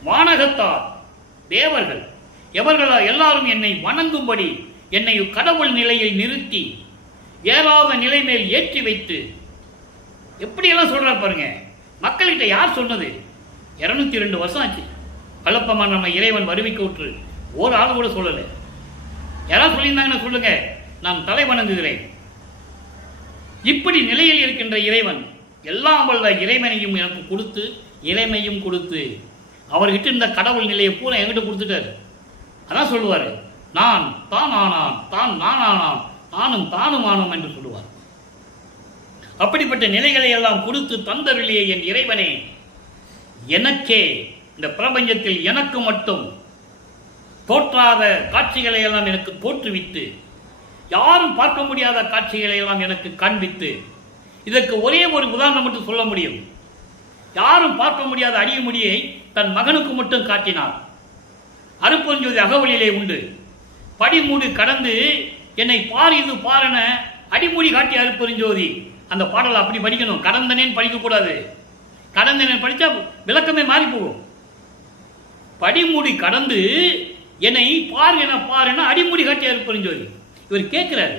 வானகத்தார் தேவர்கள் எவர்களா எல்லாரும் என்னை வணங்கும்படி என்னை கடவுள் நிலையில் நிறுத்தி ஏறாத நிலை மேல் ஏற்றி வைத்து, எப்படியெல்லாம் சொல்றாரு பாருங்க. மக்கள்கிட்ட யார் சொன்னது? 202 வருஷம் ஆச்சு கலப்பமான நம்ம இறைவன் வருவிக்க விட்டு ஒரு ஆள் கூட சொல்லலை. யாராவது சொல்லியிருந்தாங்கன்னு சொல்லுங்க, நான் தலை வணங்குகிறேன். இப்படி நிலையில் இருக்கின்ற இறைவன் எல்லாம் வல்ல இறைவனையும் எனக்கு கொடுத்து, இறைமையும் கொடுத்து, அவர்கிட்ட இருந்த கடவுள் நிலையை பூரா என்கிட்ட கொடுத்துட்டாரு. அதான் சொல்லுவாரு, நான் தான் ஆனான், தான் நான் ஆனான், நானும் தானும் ஆனோம் என்று சொல்லுவார். அப்படிப்பட்ட நிலைகளை எல்லாம் கொடுத்து தந்தருளிய என் இறைவனே, எனக்கே, இந்த பிரபஞ்சத்தில் எனக்கு மட்டும் தோற்றாத காட்சிகளை எல்லாம் எனக்கு தோற்றுவித்து, யாரும் பார்க்க முடியாத காட்சிகளை எல்லாம் எனக்கு காண்பித்து, இதற்கு ஒரே ஒரு உதாரணம் மட்டும் சொல்ல முடியும். யாரும் பார்க்க முடியாத அடிமுடியை தன் மகனுக்கு மட்டும் காட்டினார். அருப்பெருஞ்சோதி அகவலிலே உண்டு. படிமூடி கடந்து என்னை பார் இது பாரென அடிமூடி காட்டிய அருப்பெருஞ்சோதி. அந்த பாடலை அப்படி படிக்கணும். கடந்தனேன்னு படிக்கக்கூடாது. கடந்தனேன் படித்தா விளக்கமே மாறி போகும். படிமூடி கடந்து என்னை பார் என அடிமூடி காட்டிய அருப்பெருஞ்சோதி. இவர் கேட்கிறாரு,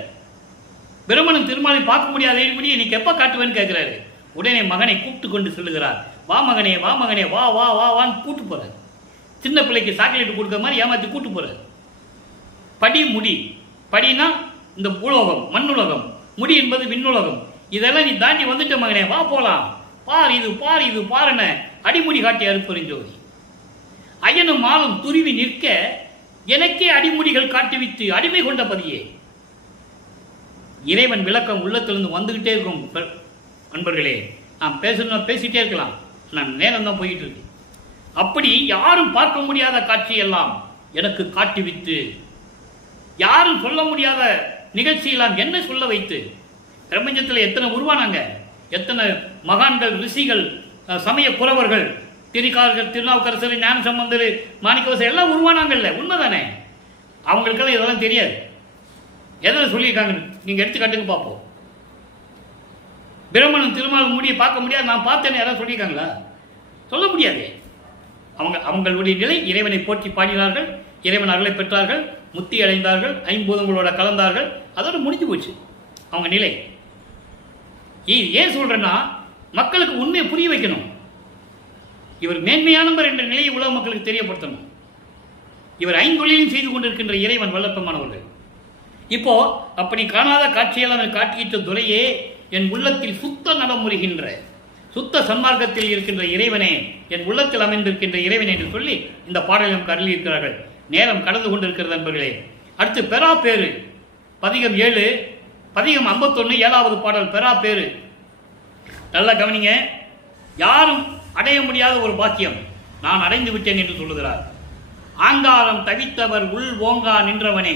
பிரம்மனும் திருமாலை பார்க்க முடியாத அடிமுடி இன்னைக்கு எப்ப காட்டுவேன்னு கேட்கிறாரு. உடனே மகனை கூப்பிட்டு கொண்டு சொல்லுகிறார், வா மகனே வா மகனே வா வா வா வான்னு கூட்டு போறாரு. சின்ன பிள்ளைக்கு சாக்லேட் கொடுக்குற மாதிரி ஏமாத்தி கூட்டு போறாரு. படி முடி, படினா இந்த பூலோகம் மண்ணுலகம், முடி என்பது விண்ணுலகம். இதெல்லாம் நீ தாண்டி வந்துட்ட மகனே, வா போலாம், பார் இது பாருன அடிமுடி காட்டி அருப்பெருஞ்சோதி. அயனும் மாலும் துருவி நிற்க எனக்கே அடிமுடிகள் காட்டுவித்து அடிமை கொண்ட பதியே. இறைவன் விளக்கம் உள்ளத்திலிருந்து வந்துகிட்டே இருக்கும். நண்பர்களே, நாம் பேசிட்டே இருக்கலாம், நான் நேரம் தான் போயிட்டு இருக்கு. அப்படி யாரும் பார்க்க முடியாத காட்சியெல்லாம் எனக்கு காட்டுவித்து, யாரும் சொல்ல முடியாத நிகழ்ச்சியெல்லாம் என்ன சொல்ல வைத்து, பிரபஞ்சத்தில் எத்தனை உருவானாங்க, எத்தனை மகான்கள், ரிஷிகள், சமய புறவர்கள், திருநாவுக்கரசர், ஞான சம்பந்தர், மாணிக்கவாசகர் எல்லாம் உருவானாங்கல்ல, உண்மைதானே? அவங்களுக்கெல்லாம் இதெல்லாம் தெரியாது. எதில் சொல்லியிருக்காங்க நீங்கள் எடுத்து காட்டுங்க பார்ப்போம். பிரம்மனும் திருமாலும் மூடியை பார்க்க முடியாது, நான் பார்த்தேன்னு யாராவது சொல்லியிருக்காங்களா? சொல்ல முடியாது. அவங்களுடைய நிலை இறைவனை போற்றி பாடினார்கள், இறைவன் அருளை பெற்றார்கள், முத்தி அடைந்தார்கள், ஐம்பூதங்களோட கலந்தார்கள், அதோடு முடிஞ்சு போச்சு அவங்க நிலை. ஏன் சொல்றேன்னா, மக்களுக்கு உண்மையை புரிய வைக்கணும். இவர் மேன்மையானவர் என்ற நிலையை உலக மக்களுக்கு தெரியப்படுத்தணும். இவர் ஐந்தொழிலையும் செய்து கொண்டிருக்கின்ற இறைவன் வல்லப்பமானவர்கள். இப்போ அப்படி காணாத காட்சியெல்லாம் காட்டியிட்ட துறையே, என் உள்ளத்தில் சுத்த நடைமுறைகின்ற சுத்த சன்மார்க்கத்தில் இருக்கின்ற இறைவனே, என் உள்ளத்தில் அமைந்திருக்கின்ற இறைவன் என்று சொல்லி இந்த பாடலும் கருளி இருக்கிறார்கள். நேரம் கடந்து கொண்டிருக்கிறது நண்பர்களே. அடுத்து பெறா பேரு பதிகம் 7, பதிகம் 51, 7வது பாடல் பெறா பேரு. நல்லா கவனிங்க. யாரும் அடைய முடியாத ஒரு பாக்கியம் நான் அடைந்து விட்டேன் என்று சொல்லுகிறார். ஆங்காரம் தவித்தவர் உள் ஓங்கா நின்றவனே,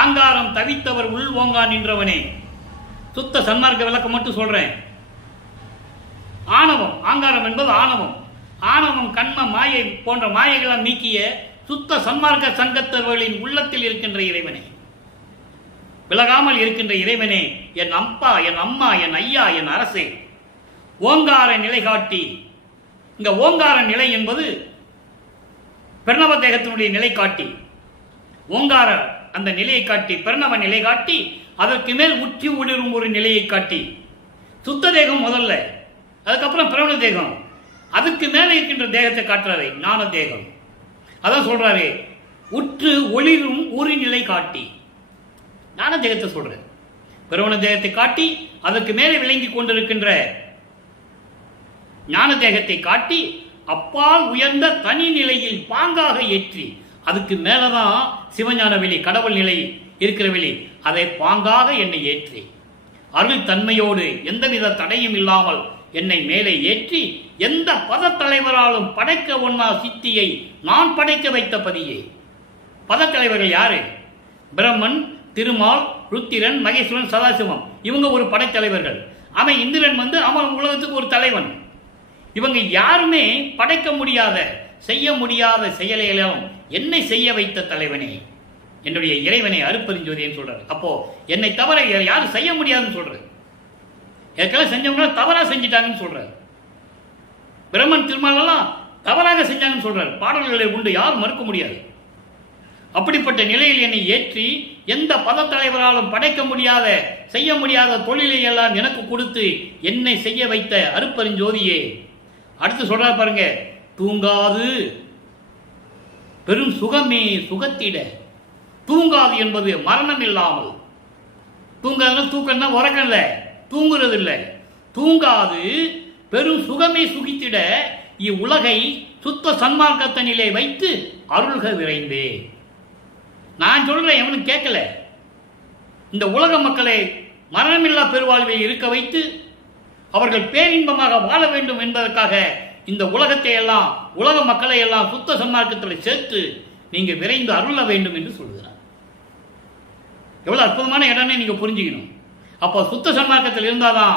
ஆங்காரம் தவித்தவர் உள் ஓங்கா நின்றவனே. சுத்த சன்மார்க்க விளக்கம் மட்டும் சொல்றேன். ஆணவம், ஆங்காரம் என்பது ஆணவம். ஆணவம், கண்ம, மாயை போன்ற மாயைகளால் நீக்கிய சுத்த சன்மார்க்க சங்கத்தவர்களின் உள்ளத்தில் இருக்கின்ற இறைவனே, விலகாமல் இருக்கின்ற இறைவனே, என் அப்பா, என் அம்மா, என் ஐயா, என் அரசே, ஓங்கார நிலை காட்டி. இங்க ஓங்கார நிலை என்பது பிரணவ தேகத்தினுடைய நிலை காட்டி, ஓங்கார அந்த நிலையை காட்டி, பிரணவ நிலை காட்டி, அதற்கு மேல் உச்சி உணரும் ஒரு நிலையை காட்டி. சுத்த தேகம் முதல்ல, அதுக்கப்புறம் பிரணவ தேகம், அதுக்கு மேலே இருக்கின்ற தேகத்தை காட்டுறாரு, ஞான தேகம். அதான் சொல்றாரு, உற்று ஒளிரும் ஒரு நிலை காட்டி. ஞான தேகத்தை சொல்றேன், பிரணவ தேகத்தை காட்டி, அதற்கு மேலே விளங்கி கொண்டிருக்கின்ற ஞான தேகத்தை காட்டி, அப்பால் உயர்ந்த தனி நிலையில் பாங்காக ஏற்றி, அதுக்கு மேலதான் சிவஞான வெளி, கடவுள் நிலை இருக்கிற வெளி, அதை பாங்காக என்னை ஏற்றி, அருள் தன்மையோடு எந்தவித தடையும் இல்லாமல் என்னை மேலே ஏற்றி, எந்த பத தலைவராலும் படைக்க ஒண்ணா சித்தியை நான் படைக்க வைத்த பதியே. பதத்தலைவர்கள் யாரு? பிரம்மன், திருமால், ருத்திரன், மகேஸ்வரன், சதாசிவம். இவங்க ஒரு படைத்தலைவர்கள். அவன் இந்திரன் அவன் உலகத்துக்கு ஒரு தலைவன். இவங்க யாருமே படைக்க முடியாத, செய்ய முடியாத செயலையெல்லாம் என்னை செய்ய வைத்த தலைவனே, என்னுடைய இறைவனை அருட்பெருஞ்சோதின்னு சொல்றாரு. அப்போ என்னை தவிர யாரும் செய்ய முடியாதுன்னு சொல்றாரு. ஏற்கனவே செஞ்சவங்க தவறா செஞ்சிட்டாங்கன்னு சொல்றாரு. பிரம்மன், திருமாலெல்லாம் தவறாக செஞ்சாங்கன்னு சொல்றாரு. பாடல்களை உண்டு, யாரும் மறுக்க முடியாது. அப்படிப்பட்ட நிலையில் என்னை ஏற்றி, எந்த பத தலைவராலும் படைக்க முடியாத, செய்ய முடியாத தொழிலை எல்லாம் எனக்கு கொடுத்து என்னை செய்ய வைத்த அருட்பெருஞ்சோதியே. அடுத்து சொல்றாரு பாருங்க, தூங்காது பெரும் சுகமே சுகத்திட. தூங்காது என்பது மரணம் இல்லாமல், தூங்காதுன்னா தூக்கம்னா உறக்கம் இல்லை, தூங்குறது இல்லை. தூங்காது பெரும் சுகமே சுகித்திட இவ்வுலகை சுத்த சன்மார்க்கத்தனிலே வைத்து அருள்க விரைந்தே. நான் சொல்றேன், எவனும் கேட்கல. இந்த உலக மக்களை மரணமில்லா பெருவாழ்வை இருக்க வைத்து அவர்கள் பேரின்பமாக வாழ வேண்டும் என்பதற்காக இந்த உலகத்தை எல்லாம், உலக மக்களை எல்லாம் சுத்த சன்மார்க்கத்தில் சேர்த்து நீங்க விரைந்து அருள வேண்டும் என்று சொல்கிறார். எவ்வளவு அற்புதமான இடம்னே நீங்க புரிஞ்சுக்கணும். அப்போ சுத்த சன்மார்க்கத்தில் இருந்தாதான்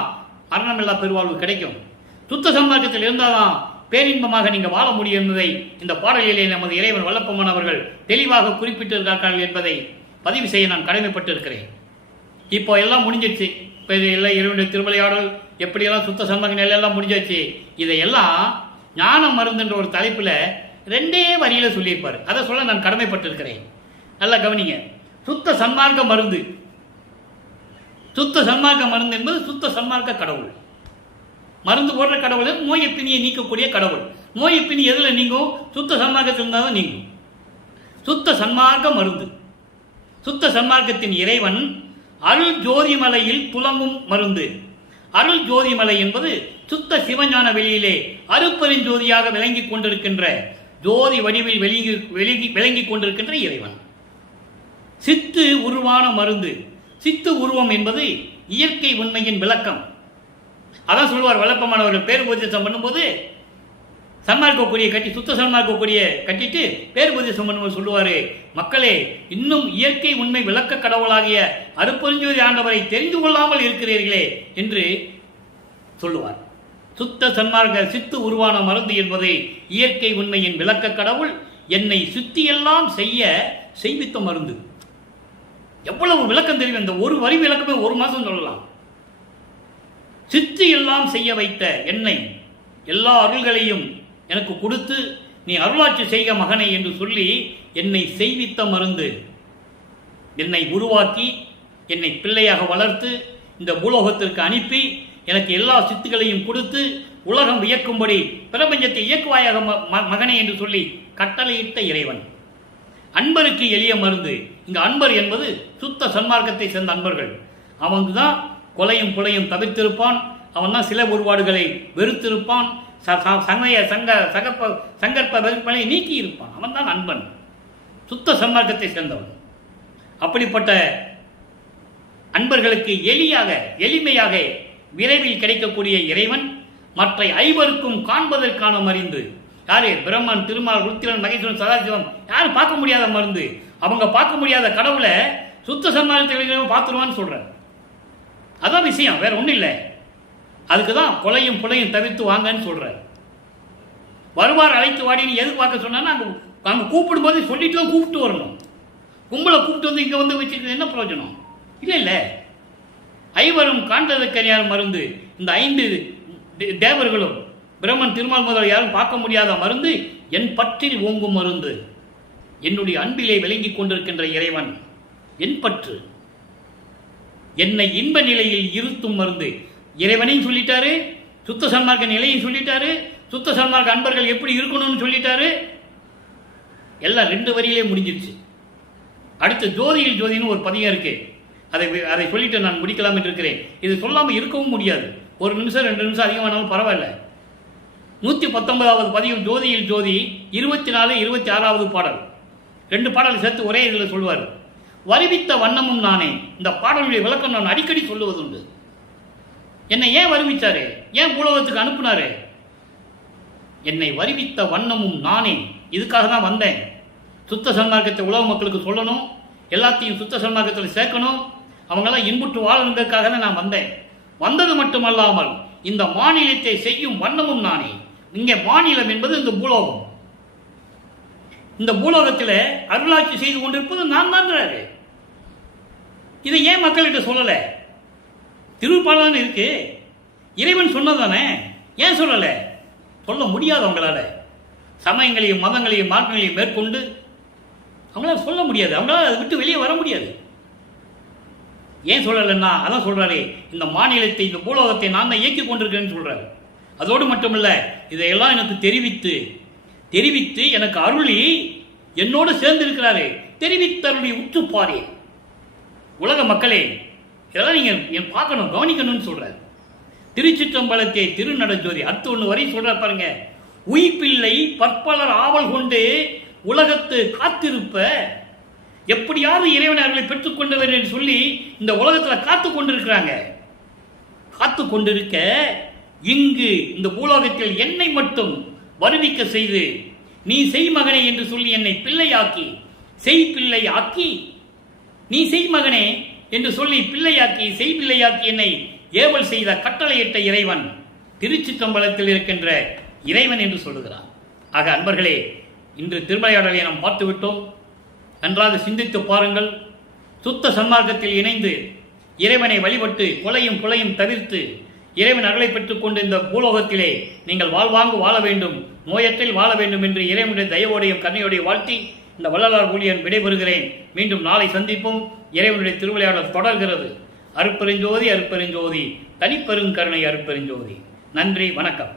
மரணமில்லா பெருவாழ்வு கிடைக்கும். சுத்த சன்மார்க்கத்தில் இருந்தாதான் பேரின்பமாக நீங்க வாழ முடியும் என்பதை இந்த பாடலிலே நமது இறைவன் வல்லப்பமான் அவர்கள் தெளிவாக குறிப்பிட்டிருக்கிறார்கள் என்பதை பதிவு செய்ய நான் கடமைப்பட்டு இருக்கிறேன். இப்போ எல்லாம் முடிஞ்சிச்சு. இப்போ இதெல்லாம் இறைவனுடைய திருவிளையாடல் எப்படியெல்லாம் சுத்த சன்மார்க்க நிலையெல்லாம் முடிஞ்சாச்சு. இதையெல்லாம் ஞான மருந்துன்ற ஒரு தலைப்பில் 2 வரியில சொல்லியிருப்பார். அதை சொல்ல நான் கடமைப்பட்டு இருக்கிறேன். நல்லா கவனிங்க. சுத்த சன்மார்க்க மருந்து. சுத்த சன்மார்க்க மருந்து என்பது சுத்த சன்மார்க்க கடவுள். மருந்து போடுற கடவுள், நோயை பிணியை நீக்கக்கூடிய கடவுள். நோயை பிணி எதில் நீங்கும்? சுத்த சன்மார்க்கத்தில் இருந்தால் தான் நீங்கும். சுத்த சன்மார்க்க மருந்து. சுத்த சன்மார்க்கத்தின் இறைவன் அருள் ஜோதிமலையில் துலங்கும் மருந்து. அருள் ஜோதிமலை என்பது சுத்த சிவஞான வெளியிலே அருட்பெருஞ்சோதியாக விளங்கி கொண்டிருக்கின்ற ஜோதி வடிவில் விளங்கி கொண்டிருக்கின்ற இறைவன். சித்து உருவான மருந்து. சித்து உருவம் என்பது இயற்கை உண்மையின் விளக்கம். அதான் சொல்லுவார் வளப்பமானவர்கள் பேர் உபதேசம் பண்ணும்போது, சன்மார்க்கக்கூடிய கட்டி சுத்த சன்மார்க்கக்கூடிய கட்டிட்டு பேர் உபதேசம் பண்ணும்போது சொல்லுவார், மக்களே இன்னும் இயற்கை உண்மை விளக்க கடவுளாகிய அருட்பெருஞ்சோதி ஆண்டவரை தெரிந்து கொள்ளாமல் இருக்கிறீர்களே என்று சொல்லுவார். சுத்த சன்மார்க்க சித்து உருவான மருந்து என்பது இயற்கை உண்மையின் விளக்க கடவுள் என்னை சுத்தியெல்லாம் செய்வித்த மருந்து. எவ்வளவு விளக்கம் தெரியும். இந்த ஒரு வரி விளக்கமே ஒரு மாதம் சொல்லலாம். சித்து எல்லாம் செய்ய வைத்த என்னை எல்லா அருள்களையும் எனக்கு கொடுத்து நீ அருளாட்சி செய்க மகனை என்று சொல்லி என்னை செய்வித்த மருந்து. என்னை உருவாக்கி என்னை பிள்ளையாக வளர்த்து இந்த பூலோகத்திற்கு அனுப்பி எனக்கு எல்லா சித்துகளையும் கொடுத்து உலகம் வியக்கும்படி பிரபஞ்சத்தை இயக்குவாயாக மகனே என்று சொல்லி கட்டளையிட்ட இறைவன். அன்பருக்கு எளிய மருந்து. இங்கு அன்பர் என்பது சுத்த சன்மார்க்கத்தை சேர்ந்த அன்பர்கள். அவங்க தான் கொலையும் புலையும் தவிர்த்திருப்பான். அவன் தான் சில ஒருபாடுகளை வெறுத்திருப்பான். சங்கற்ப வெறுப்பனை நீக்கி இருப்பான். அவன் தான் அன்பன், சுத்த சன்மார்க்கத்தை சேர்ந்தவன். அப்படிப்பட்ட அன்பர்களுக்கு எளிமையாக விரைவில் கிடைக்கக்கூடிய இறைவன் மற்ற ஐவருக்கும் காண்பதற்கான மருந்து. யாரு? பிரம்மன், திருமால், ருத்திரன், மகேஸ்வரன், சதாசிவம். யாரும் பார்க்க முடியாத மருந்து. அவங்க பார்க்க முடியாத கடவுளை சுத்த சன்மார்க்கத்தை பார்த்துருவான்னு சொல்றார். அதான் விஷயம், வேற ஒன்றும் இல்லை. அதுக்கு தான் கொலையும் புலையும் தவிர்த்து வாங்கன்னு சொல்றார். வருவார் அழைத்து வாடின்னு எதுக்கு பார்க்க சொன்னா, அங்கே கூப்பிடும்போது சொல்லிட்டு தான் கூப்பிட்டு வரணும். கும்பலை கூப்பிட்டு வந்து இங்கே வந்து வச்சுக்கிறது என்ன பிரயோஜனம்? இல்லை. ஐவரும் காண்பதற்கறியார் மருந்து. இந்த 5 தேவர்களும் பிரம்மன், திருமால் முதல் யாரும் பார்க்க முடியாத மருந்து என் பற்றில் ஓங்கும் மருந்து. என்னுடைய அன்பிலே விளங்கி கொண்டிருக்கின்ற இறைவன் என் பற்று. என்னை இன்ப நிலையில் இருத்தும் மருந்து. இறைவனையும் சொல்லிட்டாரு, சுத்த சன்மார்க்க நிலையும் சொல்லிட்டாரு, சுத்த சன்மார்க்க அன்பர்கள் எப்படி இருக்கணும்னு சொல்லிட்டாரு. எல்லாம் 2 வரியிலே முடிஞ்சிருச்சு. அடுத்து ஜோதியில் ஜோதின்னு ஒரு பதியம் இருக்கு. அதை சொல்லிட்டு நான் முடிக்கலாம் என்று இருக்கிறேன். இது சொல்லாமல் இருக்கவும் முடியாது. 1 நிமிஷம் 2 நிமிஷம் அதிகமானாலும் பரவாயில்ல. 119வது பதியம் ஜோதியில் ஜோதி, 24, 26வது பாடல். 2 பாடல் சேர்த்து ஒரே இதில் சொல்வார். வருவித்த வண்ணமும் நானே. இந்த பாடலுடைய விளக்கம் நான் அடிக்கடி சொல்லுவதுண்டு. என்னை ஏன் வருவித்தாரு? ஏன் பூலோகத்துக்கு அனுப்புனாரு? என்னை வருவித்த வண்ணமும் நானே. இதுக்காக தான் வந்தேன். சுத்த சன்மார்க்கத்தை உலக மக்களுக்கு சொல்லணும், எல்லாத்தையும் சுத்த சன்மார்க்கத்தில் சேர்க்கணும், அவங்களாம் இன்புற்று வாழணுங்கிறதுக்காக தான் நான் வந்தேன். வந்தது மட்டுமல்லாமல் இந்த மாநிலத்தை செய்யும் வண்ணமும் நானே. இங்கே மாநிலம் என்பது இந்த பூலோகம். இந்த பூலோகத்தில் அருளாட்சி செய்து கொண்டிருப்பது நான் தான். இதை ஏன் மக்கள்கிட்ட சொல்லலை? திருப்பாளன் இருக்கு, இறைவன் சொன்னதானே, ஏன் சொல்லலை? சொல்ல முடியாது அவங்களால. சமயங்களையும் மதங்களையும் மார்க்கங்களையும் மேற்கொண்டு அவங்களால சொல்ல முடியாது. அவங்களால அதை விட்டு வெளியே வர முடியாது. ஏன் சொல்லலைன்னா அதான் சொல்றாரு, இந்த மாநிலத்தை இந்த பூலோகத்தை நான் தான் இயக்கி கொண்டிருக்கிறேன்னு சொல்றாரு. அதோடு மட்டுமல்ல, இதையெல்லாம் எனக்கு தெரிவித்து எனக்கு அருளி என்னோடு சேர்ந்து இருக்கிறாரு. தெரிவித்தருளி உற்றுப்பாரே. உலக மக்களே, இதெல்லாம் நீங்க பார்க்கணும், கவனிக்கணும்னு சொல்றாரு. திருச்சிற்றம்பலத்தை திருநடஜோதி அடுத்து 1 வரை சொல்ற பாருங்க. உயிர்ப்பில்லை பற்பலர் ஆவல் கொண்டு உலகத்து காத்திருப்ப. எப்படியாவது இறைவன் அவர்களை பெற்றுக் கொண்டவர் என்று சொல்லி இந்த உலகத்தில் காத்து கொண்டிருக்கிறாங்க. காத்து கொண்டிருக்க இங்கு இந்த பூலோகத்தில் என்னை மட்டும் வருவிக்க செய்து, நீ செய் மகனே என்று சொல்லி என்னை பிள்ளையாக்கி, செய் பிள்ளை ஆக்கி, நீ செய் மகனே என்று சொல்லி பிள்ளையாக்கி, செய் பிள்ளையாக்கி என்னை ஏவல் செய்த கட்டளையிட்ட இறைவன் திருச்சிற்றம்பலத்தில் இருக்கின்ற இறைவன் என்று சொல்லுகிறார். ஆக அன்பர்களே, இன்று திருமலையாடலை நாம் பார்த்து விட்டோம். நன்றாக சிந்தித்து பாருங்கள். சுத்த சன்மார்க்கத்தில் இணைந்து இறைவனை வழிபட்டு கொலையும் புலையும் தவிர்த்து இறைவன் அருளை பெற்றுக் கொண்டு இந்த பூலோகத்திலே நீங்கள் வாழ்வாங்கு வாழ வேண்டும், நோயற்றில் வாழ வேண்டும் என்று இறைவனுடைய தயவோடையும் கருணையோடையும் வாழ்த்தி இந்த வள்ளலார் ஊழியன் விடைபெறுகிறேன். மீண்டும் நாளை சந்திப்போம். இறைவனுடைய திருவிளையாடல் தொடர்கிறது. அருட்பெருஞ்சோதி அருட்பெருஞ்சோதி, தனிப்பெருங்கருணை அருட்பெருஞ்சோதி. நன்றி, வணக்கம்.